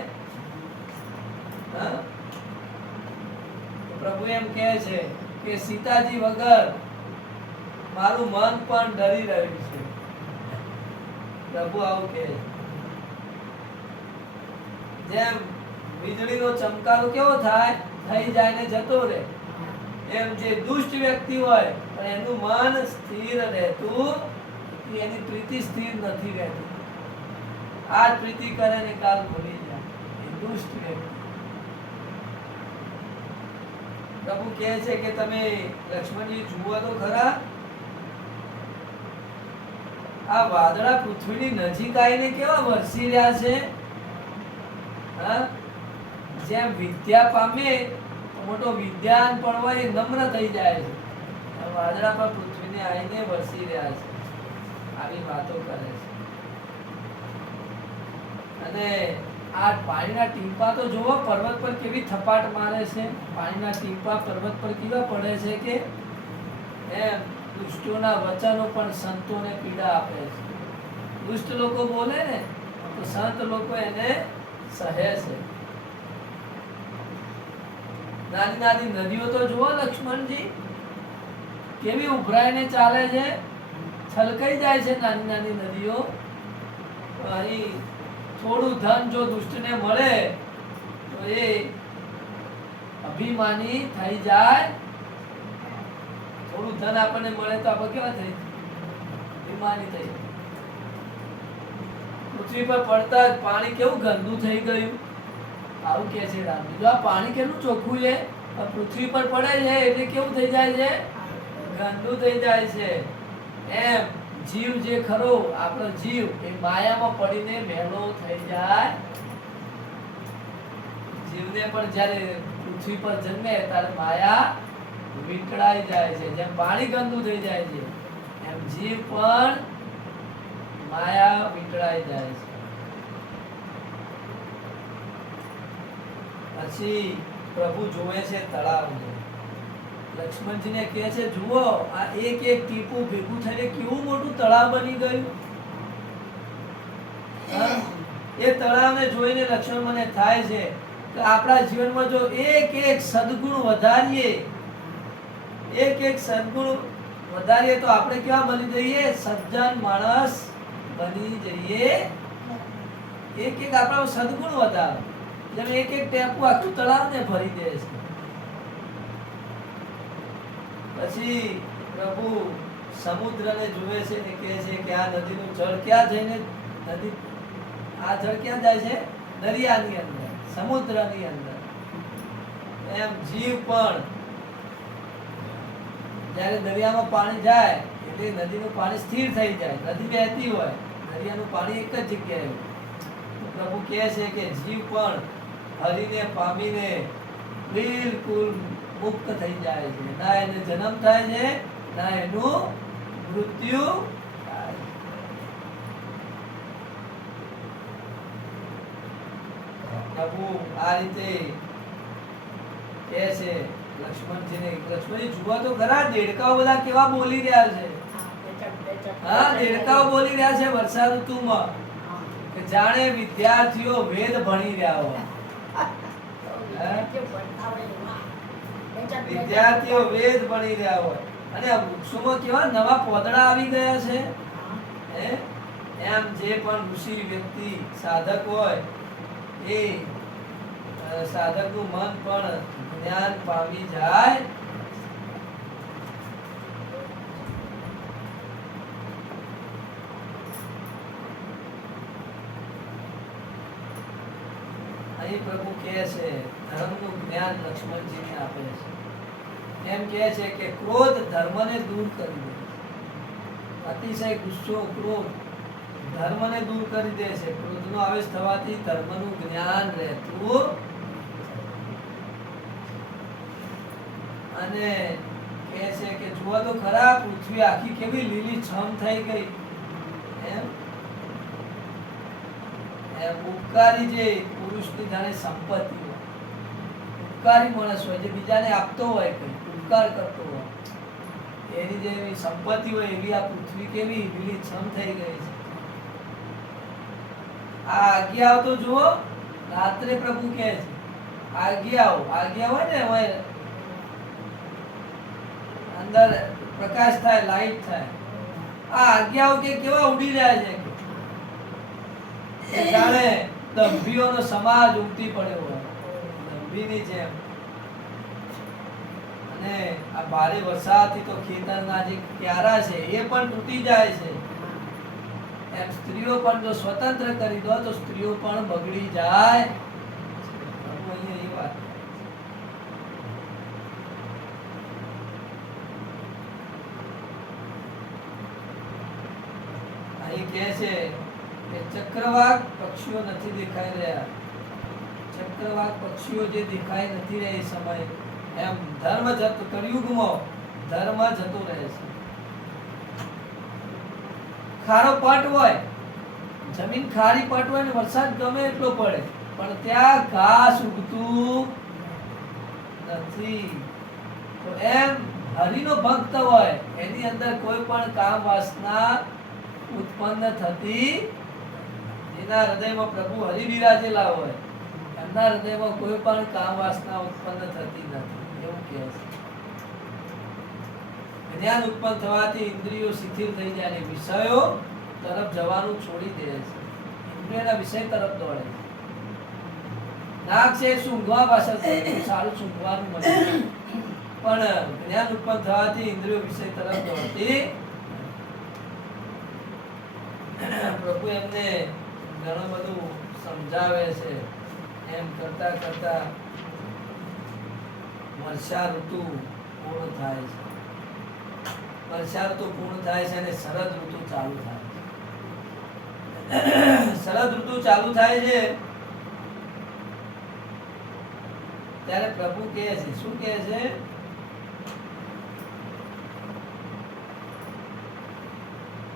પ્રભુ એમ કહે છે કે સીતાજી વગર મારું મન પણ ડરી રહ્યું છે. પ્રભુ આવું કહે છે. જેમ વીજળીનો ચમકારો કેવો થાય, થઈ જાય ને જતો રહે, એમ જે દુષ્ટ વ્યક્તિ હોય પણ એનું મન સ્થિર રહેતું, એની પ્રીતિ સ્થિર નથી રહેતી. આજ પ્રીતિ કરે ને કાલ ભૂલી જાય, એ દુષ્ટ વ્યક્તિ. પ્રભુ કહે છે કે તમે લક્ષ્મણજી જુઓ તો ખરા, આ વાદળા પૃથ્વીની નજીક આવીને કેવા વરસી રહ્યા છે. હા, જેમ વિદ્યા પામે મોટો વિદ્યાન પણ હોય એ નમ્ર થઈ જાય છે. વાદળા પર પૃથ્વીને આવીને વરસી રહ્યા છે, આવી વાતો કરે છે. અને આ પાણીના ટીમ્પા તો જુઓ પર્વત પર કેવી થપાટ મારે છે. પાણીના ટીમ્પા પર્વત પર કેવા પડે છે કે એમ દુષ્ટોના વચનો પણ સંતોને પીડા આપે છે. દુષ્ટ લોકો બોલે ને તો સંત લોકો એને સહે છે. નાની નાની નદીઓ તો જુઓ લક્ષ્મણજી કેવી ઉભરાઈને ચાલે છે, છલકાઈ જાય છે નાની નાની નદીઓ. અહીં થોડું ધન જો દુષ્ટને મળે તો એ અભિમાની થઈ જાય. થોડું ધન આપણને મળે તો આપણે કેવા થઈ અભિમાની થઈ. પૃથ્વી પર પડતા જ પાણી કેવું ગંદુ થઈ ગયું, આવું કે છે રામજી. જો આ પાણી કેટલું ચોખ્ખું છે, પૃથ્વી પર પડે છે એટલે કેવું થઈ જાય છે, ગંદુ થઈ જાય છે. એમ જીવ જે ખરો આપણો જીવ એ માયામાં પડીને મેલો થઈ જાય. જીવને પણ જ્યારે પૃથ્વી પર જન્મે ત્યારે માયા વીંટળાઈ જાય છે. જેમ પાણી ગંદુ થઈ જાય છે એમ જીવ પણ માયા વીંટળાઈ જાય છે. પછી પ્રભુ જોવે છે તળાવને. લક્ષ્મણજીને કહે છે જુઓ આ એક એક ટીપું ભેગું થઈને કેવું મોટું તળાવ બની ગયું. એ તળાવને જોઈને લક્ષ્મણ મને થાય છે કે આપણા જીવનમાં જો એક એક સદગુણ વધારીએ, એક એક સદગુણ વધારીએ તો આપણે કેવા બની જઈએ, સજ્જન માણસ બની જઈએ. એક એક આપણા સદગુણ વધારે, જેમ એક એક ટેપુ આખું તળાવને ભરી દે છે. પછી પ્રભુ સમુદ્રને જુએ છે ને કહે છે કે આ નદીનું જળ ક્યાં જઈને નદી આ જળ ક્યાં જાય છે, દરિયાની અંદર, સમુદ્રની અંદર. એમ જીવ પણ જ્યારે દરિયામાં પાણી જાય એટલે નદીનું પાણી સ્થિર થઈ જાય. નદી વહેતી હોય, દરિયાનું પાણી એક જ જગ્યાએ. પ્રભુ કહે છે કે જીવ પણ હરિને પામીને બિલકુલ મુક્ત થઈ જાય છે. ના એને જન્મ થાય છે, ના એનું મૃત્યુ થાય. પ્રભુ આ રીતે કહે છે લક્ષ્મણજીને. લક્ષ્મણજી જુઓ તો ખરા, દેડકાઓ બધા કેવા બોલી રહ્યા છે. હા, દેડકાઓ બોલી રહ્યા છે વર્ષા ઋતુમાં કે જાણે વિદ્યાર્થીઓ વેદ ભણી રહ્યા હોય. વિદ્યાર્થીઓ વેદ ભણી રહ્યા હોય. અને વૃક્ષોમાં કેવા નવા પોદડા આવી ગયા છે. એમ જે પણ ઋષિ વ્યક્તિ સાધક હોય એ સાધકનું મન પણ જ્ઞાન પામી જાય. અહીં પ્રભુ કહે છે ધર્મનું જ્ઞાન લક્ષ્મણજીને આપે છે. એમ કહે છે કે ક્રોધ ધર્મને દૂર કરી દે. અતિશય ગુસ્સો, ક્રોધ ધર્મને દૂર કરી દે છે. ક્રોધનો આવેશ થવાથી ધર્મનું જ્ઞાન રહેતું. અને કહે છે કે જુઓ તો ખરા, પૃથ્વી આખી કેવી લીલી છમ થઈ ગઈ. એમ ઉપકારી જે પુરુષની જાણે સંપત્તિ હોય, ઉપકારી માણસ હોય જે બીજાને આપતો હોય, કઈ ઉપકાર કરતો હોય, એની જેવી સંપત્તિ હોય એવી આ પૃથ્વી કેવી લીલીછમ થઈ ગઈ છે. આ આજ્ઞાઓ તો જુઓ, રાત્રે પ્રભુ કહે છે આજ્ઞાઓ હોય ને હોય અંદર પ્રકાશ થાય, લાઈટ થાય. આ આજ્ઞાઓ કે કેવા ઉડી રહ્યા છે જાણે દંભીઓનો સમાજ ઉમટી પડ્યો હોય, દંભીની જેમ. અને આ ભારે વરસાદથી તો ખેતરના જે ક્યારા છે એ પણ તૂટી જાય છે. એમ સ્ત્રીઓ પણ જો સ્વતંત્ર કરી દો તો સ્ત્રીઓ પણ બગડી જાય. પ્રભુ અહીંયા એ વાત અહીં કહે છે કે ચક્રવાક પક્ષીઓ નથી દેખાઈ રહ્યા. ચક્રવાક પક્ષીઓ જે દેખાઈ નથી રહ્યા એ સમય એમ ધર્મ જતો કળિયુગમાં ધર્મ જતો રહે છે. ખારો પટ હોય, જમીન ખારી પટ હોય ને વરસાદ ગમે એટલો પડે પણ ત્યાં ઘાસ ઉગતું નથી. તો એમ હરિનો ભક્ત હોય એની અંદર કોઈ પણ કામ વાસના ઉત્પન્ન થતી, એના હૃદયમાં પ્રભુ હરિ બિરાજેલા હોય એમના હૃદયમાં કોઈ પણ કામ વાસના ઉત્પન્ન થતી નથી એવું કહે છે. જ્ઞાન ઉત્પન્ન થવાથી ઇન્દ્રિયો શિથિલ થઈ જાય અને વિષયો તરફ જવાનું છોડી દે છે. ઇન્દ્રિયોના વિષય તરફ દોડે છે. નાક છે સૂંઘવા પાછળ સારું સૂંઘવાનું મળે પણ જ્ઞાન ઉત્પન્ન થવાથી ઇન્દ્રિયો વિષય તરફ દોડતી. પ્રભુ એમને ઘણું બધું સમજાવે છે. એમ કરતા કરતા વર્ષા ઋતુ પૂર્ણ થાય છે. વર્ષા ઋતુ પૂર્ણ થાય છે અને શરદ ઋતુ ચાલુ થાય છે. શરદ ઋતુ ચાલુ થાય છે ત્યારે પ્રભુ કહે છે, શું કહે છે?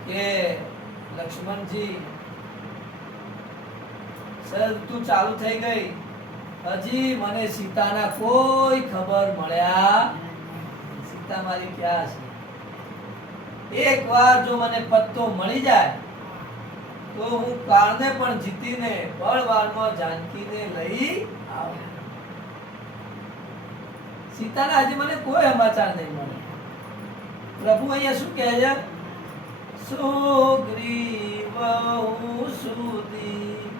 કે લક્ષ્મણજી શરદ ઋતુ ચાલુ થઈ ગઈ, હજી મને સીતાના કોઈ ખબર મળ્યા. સીતા મારી ક્યાં છે? એકવાર જો મને પત્તો મળી જાય તો હું કાળને પણ જીતીને બળવાનમાં જાનકીને લઈ આવું. સીતાના હજી મને કોઈ સમાચાર નહીં મળે. પ્રભુ અહીંયા શું કહે છે? સુગ્રીવ સુધી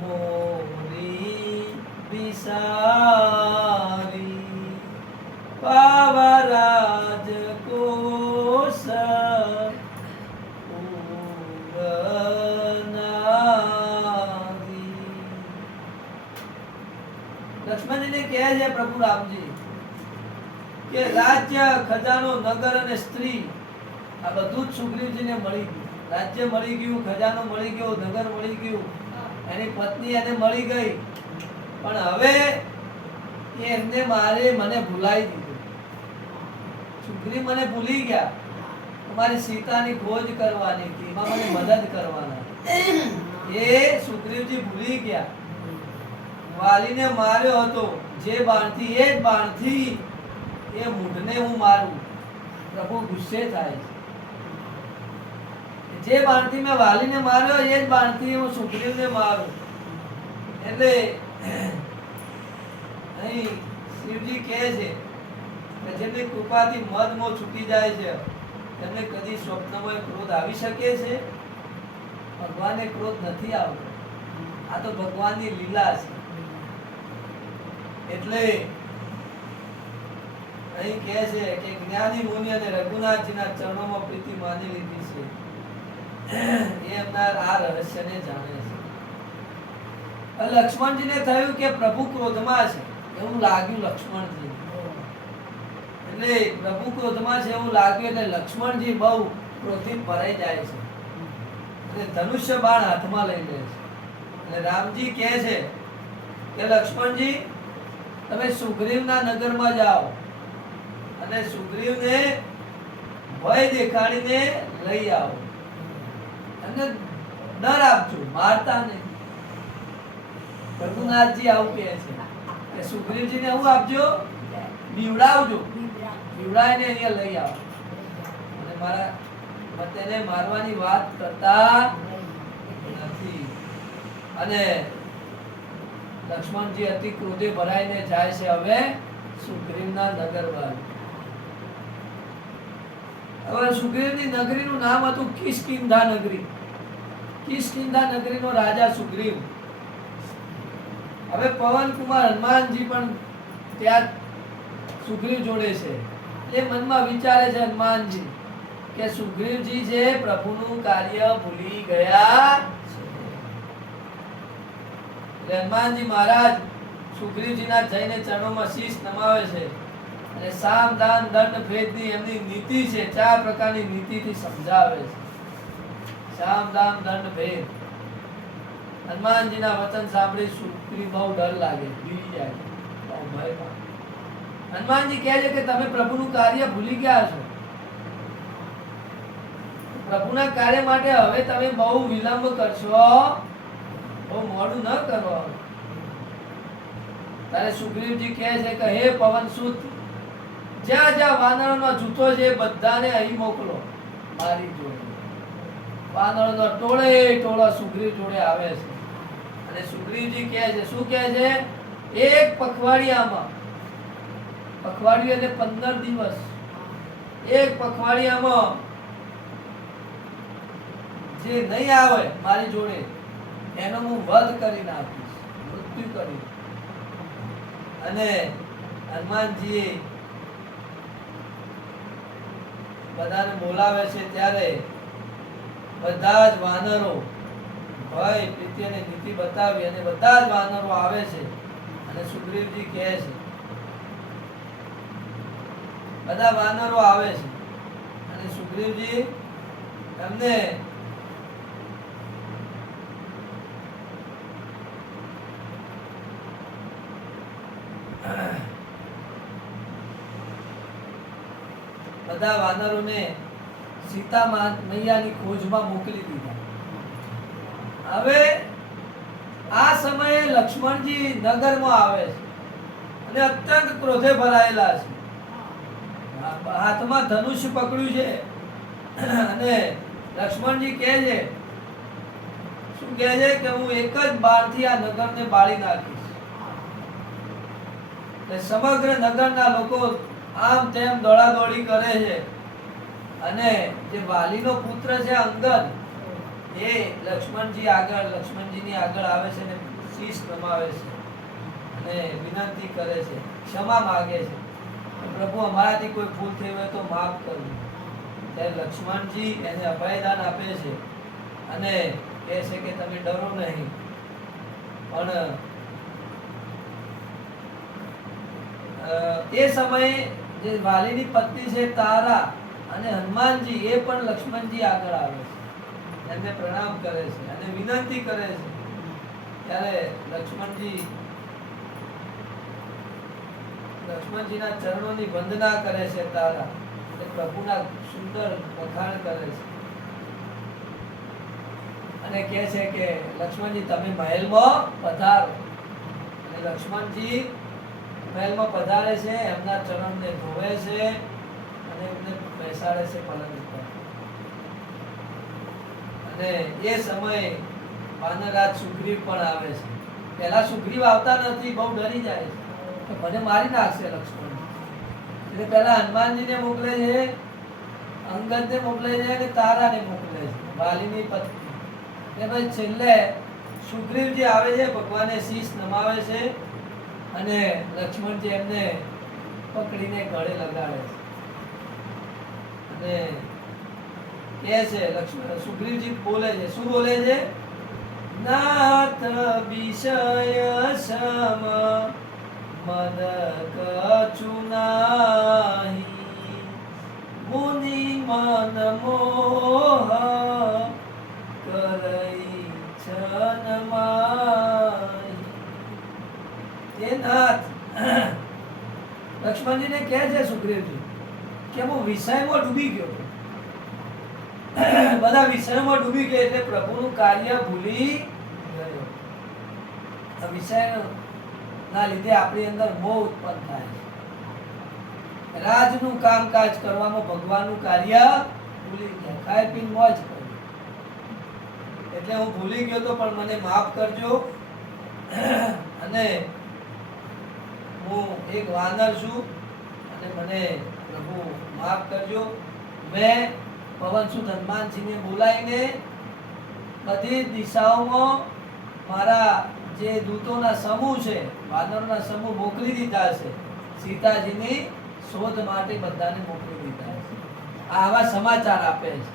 મોરી બિસારી પાવરાજ કોશ લક્ષ્મણજીને કહે છે પ્રભુ રામજી કે રાજ્ય, ખજાનો, નગર અને સ્ત્રી આ બધું જ સુગ્રીવજીને મળી ગયું. રાજ્ય મળી ગયું, ખજાનો મળી ગયો, નગર મળી ગયું, એની પત્ની એને મળી ગઈ. પણ હવે એમને મને ભૂલાઈ દીધું. સુગ્રીવ મને ભૂલી ગયા. તમારી સીતાની ખોજ કરવાની હતી, એમાં મને મદદ કરવાના. એ સુગ્રીવજી ભૂલી ગયા. વાલીને માર્યો હતો જે બાણથી, એ જ બાણથી એ મૂઢને હું મારું. પ્રભુ ગુસ્સે થાય છે. જે બાણથી મેં વાલીને માર્યો એ જ બાણથી હું સુગ્રીવને મારું. એટલે અહીં શિવજી કહે છે કે જેમની કૃપાથી મદમો છૂટી જાય છે તેમને કદી સ્વપ્નમાં ક્રોધ આવી શકે છે? ભગવાનને ક્રોધ નથી આવતો. આ તો ભગવાનની લીલા છે. એટલે અહીં કહે છે કે જ્ઞાની મુનિ અને રઘુનાથજીના ચરણોમાં પ્રીતિ માની લીધી છે. એ એમના આ રહસ્યને જાણે છે. લક્ષ્મણજીને થયું કે પ્રભુ ક્રોધમાં છે એવું લાગ્યું લક્ષ્મણજી. એટલે પ્રભુ ક્રોધમાં છે એવું લાગ્યું એટલે લક્ષ્મણજી બહુ ક્રોધિત ભરાઈ જાય છે અને ધનુષ્ય બાણ હાથમાં લઈ લે છે. અને રામજી કહે છે કે લક્ષ્મણજી તમે સુગ્રીવના નગરમાં જાઓ અને સુગ્રીવને ભય દેખાડીને લઈ આવો. એમને ડર આપજો, મારતા નહીં. રઘુનાથજી આવું કહે છે કે સુગ્રીવજીને હું આપજો, બીવડાવજો, બીવડાવીને અહીંયા લઈ આવો. અને મારા તેને મારવાની વાત કરતા નથી. અને લક્ષ્મણજી અતિ ક્રોધે ભરાઈને જાય છે હવે સુગ્રીવના નગર બાજુ. હવે સુગ્રીવની નગરીનું નામ હતું કિષ્કિંધા નગરી. કિષ્કિંધા નગરીનો રાજા સુગ્રીવ. હવે પવનકુમાર હનુમાનજી પણ ત્યાં સુગ્રીવ જોડે છે. એ મનમાં વિચારે છે હનુમાનજી કે કે સુગ્રીવજી છે પ્રભુનું કાર્ય ભૂલી ગયા છે. હનુમાનજી મહારાજ સુગ્રીવજીના જઈને ચરણોમાં શીશ નમાવે છે અને સામ દાન દંડ ભેદની એમની નીતિ છે, 4 પ્રકારની નીતિથી સમજાવે છે. સામ દાન દંડ ભેદ. હનુમાનજીના વચન સાંભળી સુગ્રીવ બહુ ડર લાગે, બીવી જાય, બહુ ભયમાં. હનુમાનજી કહે છે કે તમે પ્રભુનું કાર્ય ભૂલી ગયા છો. પ્રભુના કાર્ય માટે હવે તમે બહુ વિલંબ કરશો, બહુ મોડું ન કરો. ત્યારે સુગ્રીવજી કહે છે કે હે પવનસુત, જ્યાં જ્યાં વાનરોનો જૂથો છે બધાને અહીં મોકલો મારી જોડે. વાનરોનો ટોળે ટોળો સુગ્રીવ જોડે આવે છે અને સુગ્રીવજી કહે છે, શું કહે છે? એક પખવાડિયામાં, પખવાડિયું એટલે 15 દિવસ, એક પખવાડિયામાં જે નહીં આવે મારી જોડે એનો હું વધ કરી નાખીશ, મૃત્યુ કરી. અને હનુમાનજી બધાને બોલાવે છે ત્યારે બધા જ વાનરો ભય પ્રીતિ અને નીતિ બતાવી અને બધા જ વાનરો આવે છે અને સુગ્રીવજી કહે છે, બધા વાનરો આવે છે અને સુગ્રીવજી એમને બધા વાનરોને સીતા મૈયાની ખોજમાં મોકલી દીધા. હવે આ સમયે લક્ષ્મણજી નગરમાં આવે છે અને અત્યંત ક્રોધે ભરાયેલા છે. હાથમાં ધનુષ્ય પકડ્યું છે અને લક્ષ્મણજી કહે છે, શું કહે છે કે હું એક જ બાણથી આ નગરને બાળી નાખીશ. સમગ્ર નગરના લોકો આમ તેમ દોડાદોડી કરે છે અને જે વાલીનો પુત્ર છે અંગદ એ લક્ષ્મણજીની આગળ આવે છે અને શીશ નમાવે છે અને વિનંતી કરે છે, ક્ષમા માંગે છે, પ્રભુ અમારાથી કોઈ ભૂલ થઈ હોય તો માફ કરજો. ત્યારે લક્ષ્મણજી એને અભયદાન આપે છે અને કહે છે કે તમે ડરો નહીં, પણ એ સમયે જે વાલીની પત્ની છે તારા અને હનુમાનજી એ પણ લક્ષ્મણજી આગળ આવે છે, એમને પ્રણામ કરે છે અને વિનંતી કરે છે. ત્યારે લક્ષ્મણજીના ચરણોની વંદના કરે છે તારા, એ પ્રભુના સુંદર વખાણ કરે છે અને કહે છે કે લક્ષ્મણજી તમે મહેલમાં પધારો. અને લક્ષ્મણજી મહેલમાં પધારે છે, એમના ચરણને ધોવે છે અને એમને બેસાડે છે પલંગ ઉપર. અને એ સમયે વાનરરાજ સુગ્રીવ પણ આવે છે. પહેલા સુગ્રીવ આવતા નથી, બહુ ડરી જાય છે કે મને મારી નાખશે લક્ષ્મણ. એટલે પહેલા હનુમાનજીને મોકલે છે, અંગદને મોકલે છે અને તારાને મોકલે છે, વાલીની પત્ની. એટલે ભાઈ છેલ્લે સુગ્રીવજી આવે છે, ભગવાને શીશ નમાવે છે અને લક્ષ્મણજી એમને પકડીને ગળે લગાડે છે અને કહે છે, સુગ્રીવજી બોલે છે, શું બોલે છે? નાથ વિષય સમ મદ કછુ નાહી, મુનિ મન મોહ કરઈ છન માહી. એ નાથ, લક્ષ્મણજીને કહે છે સુગ્રીવજી કે હું વિષયમાં ડૂબી ગયો, બધા વિષયમાં ડૂબી ગયા એટલે પ્રભુનું કાર્ય ભૂલી ગયો. આ વિષયના લીધે આપણી અંદર મોહ ઉત્પન્ન થાય છે. રાજનું કામકાજ કરવામાં ભગવાનનું કાર્ય ભૂલી ગયા, ખાઈ પીને મોજ કરી. એટલે હું ભૂલી ગયો તો પણ મને માફ કરજો અને હું એક વાનર છું અને મને પ્રભુ માફ કરજો. મેં પવનસુત હનુમાનજીને બોલાવીને બધી દિશાઓમાં મારા જે દૂતોના સમૂહ છે, વાનરોના સમૂહ મોકલી દીધા છે, સીતાજીની શોધ માટે બધાને મોકલી દીધા છે. આવા સમાચાર આપે છે.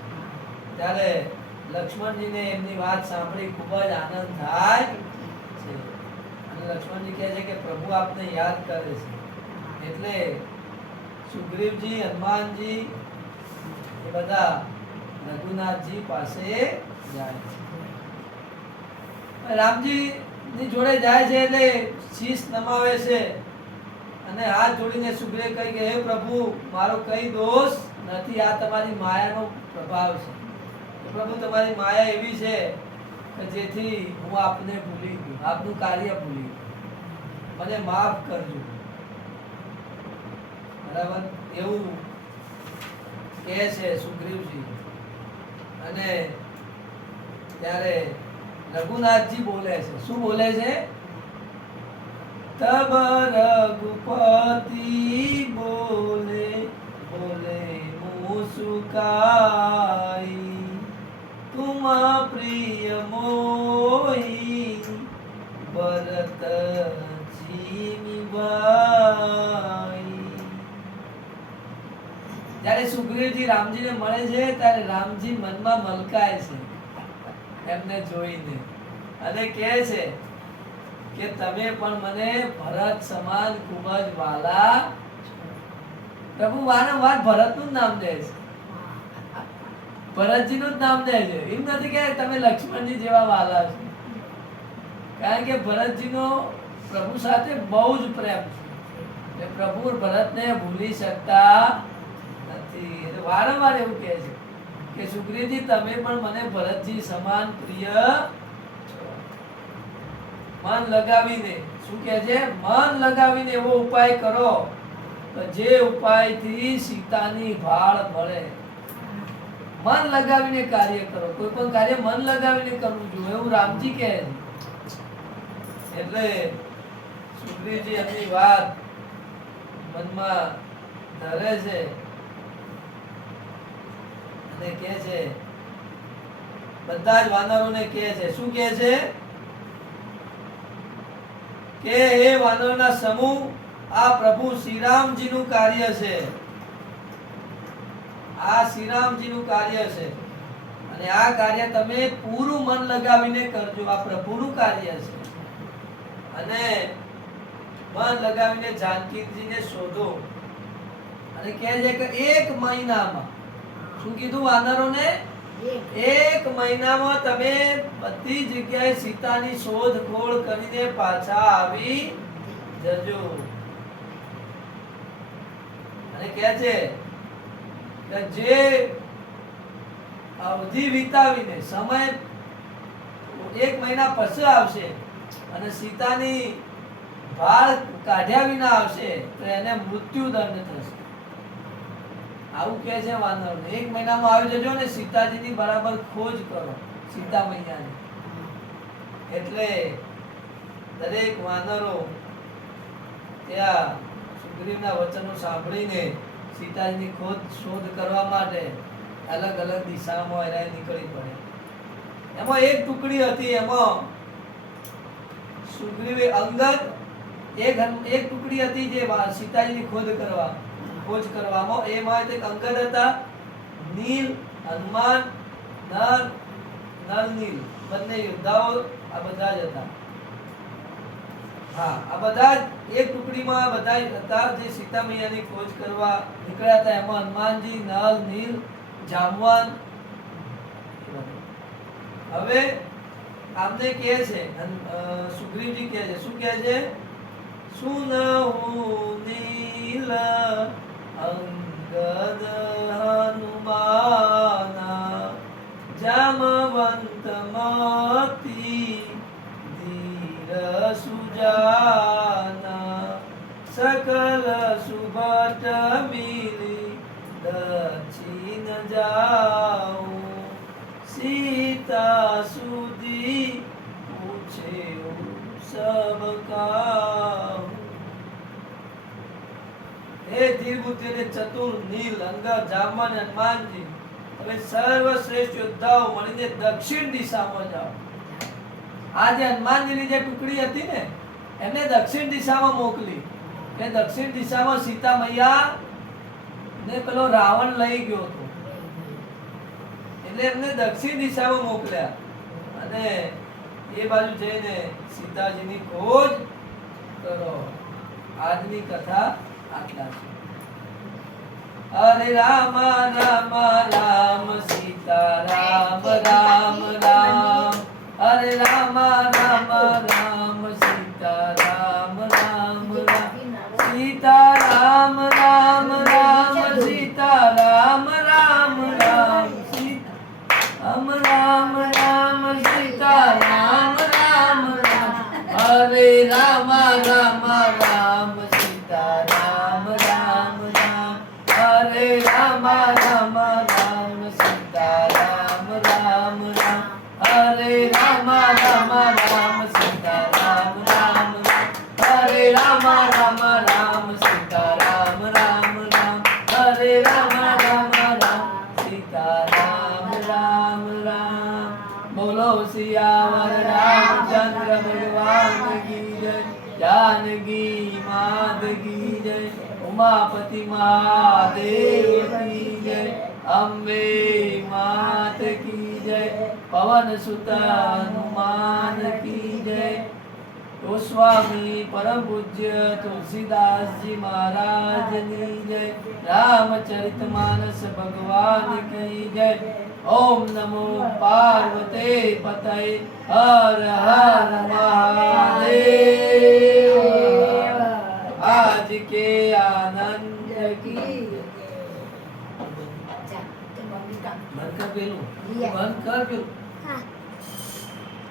ત્યારે લક્ષ્મણજીને એમની વાત સાંભળી ખૂબ જ આનંદ થાય છે. અને લક્ષ્મણજી કહે છે કે પ્રભુ આપને યાદ કરે છે. એટલે સુગ્રીવજી, હનુમાનજી એ બધા રઘુનાથજી પાસે જાય છે. રામજી ની જોડે જાય છે એટલે શીશ નમાવે છે અને હાથ જોડીને સુગ્રીવ કહે કે હે પ્રભુ, મારો કઈ દોષ નથી, આ તમારી માયાનો પ્રભાવ છે. પ્રભુ, તમારી માયા એવી છે કે જેથી હું આપને ભૂલી ગયો, આપનું કાર્ય ભૂલી ગયો, મને માફ કરજો. બરાબર, એવું કહે છે સુગ્રીવજી. અને ત્યારે રઘુનાથજી બોલે છે. શું બોલે છે? તબ રઘુપતિ બોલે બોલે મુસુકાઈ, तुम प्रिय मोही भरत जी भाई. જ્યારે સુગ્રીવજી રામજીને મળે છે ત્યારે રામજી મનમાં મલકાય છે એમને જોઈને અને કહે છે કે તમે પણ મને ભરત સમાન ખૂબ જ વાલા. પ્રભુ વારંવાર ભરતનું જ નામ દે છે, ભરતજીનું જ નામ દે છે. એમ નથી કે તમે લક્ષ્મણજી જેવા વાલા છો, કારણ કે ભરતજીનો પ્રભુ સાથે બહુ જ પ્રેમ છે. પ્રભુ ભરતને ભૂલી શકતા નથી. વારંવાર એવું કહે છે કે સુગ્રીવજી, તમે પણ મને ભરતજી સમાન પ્રિય છો. મન લગાવીને, શું કહે છે? મન લગાવીને એવો ઉપાય કરો જે ઉપાયથી સીતાની ભાળ મળે. મન લગાવીને કાર્ય કરો. કોઈ પણ કાર્ય મન લગાવીને કરવું જોઈએ, એવું રામજી કહે છે. એટલે સુગ્રીવજી એમની વાત મનમાં ધરે છે અને કહે છે, બધા જ વાનરોને કહે છે. શું કહે છે? કે હે વાનરોના સમૂહ, આ પ્રભુ શ્રીરામજીનું કાર્ય છે. આ શ્રીરામજીનું કાર્ય છે અને આ કાર્ય તમે પૂરું મન લગાવીને કરજો. આ પ્રભુનું કાર્ય છે અને મન લગાવીને જાનકીજીને શોધો. અને કહે છે કે એક મહિનામાં, શું કીધું વાનરોને? એક મહિનામાં તમે બધી જગ્યાએ સીતાની શોધખોળ કરીને પાછા આવી જજો. અને કહે છે જે અવધિ વિતાવીને, સમય એક મહિના પછી આવશે અને સીતાની ભાળ કાઢ્યા વિના આવશે તો એને મૃત્યુદંડ થશે. આવું કહે છે વાનરોને. એક મહિનામાં આવી જજો ને સીતાજીની બરાબર ખોજ કરો, સીતા મૈયાની. એટલે દરેક વાનરો ત્યાં સુગ્રીવના વચનો સાંભળીને સીતાજીની શોધ કરવા માટે અલગ અલગ દિશામાં એને નીકળી પડે. એમાં એક ટુકડી હતી, એમાં સુગ્રીવે અંગદ, એક ટુકડી હતી જે સીતાજીની ખોજ કરવામાં, એમાં એક અંગદ હતા, નીલ, હનુમાન, નલ નીલ, બંને યોદ્ધાઓ આ બધા જ હતા. હા, આ બધા એક ટુકડીમાં બધા હતા જે સીતા મૈયાની ખોજ કરવા નીકળ્યા હતા. એમાં હનુમાનજી, નલ, નીલ, જામવાન. હવે આમને કહે છે, સુગ્રીવજી કહે છે. શું કહે છે? સુનહુ નીલ અંગદ હનુમાના જામવંત મતી સુજાના સકલ સુભટ મિલી દક્ષિણ જાઓ સીતા સુધી પૂછે સબ કાહુ. હે ધીર બુદ્ધિ અને ચતુર નીલ, અંગદ, જામવંત, હનુમાનજી, તમે સર્વશ્રેષ્ઠ યોદ્ધાઓ મળીને દક્ષિણ દિશામાં જાઓ. આ જે હનુમાનજીની જે ટુકડી હતી ને, એમને દક્ષિણ દિશામાં મોકલી. એ દક્ષિણ દિશામાં સીતા મૈયા ને પેલો રાવણ લઈ ગયો હતો. એટલે એમને દક્ષિણ દિશામાં મોકલ્યા અને એ બાજુ જઈને સીતાજીની ખોજ કરો. આજની કથા આટલા છે. હરે રામ રામ રામ સીતા રામ રામ રામ. હરે રામ રામ રામ સીતા રામ રામ રામ. સીતા રામ રામ રામ સીતા રામ રામ રામ. રામ રામ રામ સીતા રામ રામ રામ. હરે રામ રામ રામ સીતા રામ રામ રામ. હરે રામ રામ રામ સીતા રામ રામ રામ. હરે રામ રામ રામ સીતા રામ રામ રામ. હરે રામ રામ રામ સીતા રામ રામ રામ. હરે રામ રામ રામ સીતા રામ રામ રામ. બોલો સિયાવર રામચंद्र भगवान की जय. जानकी मात की जय. उमापति महादेव की जय. अम्बे मात की जय. पवन सुत हनुमान की जय. गोस्वामी परम पूज्य तुलसीदास जी महाराज की जय. रामचरितमानस भगवान की जय. ओम नमो पार्वते पतये. हर हर महादेव. आज के आनंद की अच्छा, तो मम्मी का बंद कर पेલું लिया. बंद कर पेલું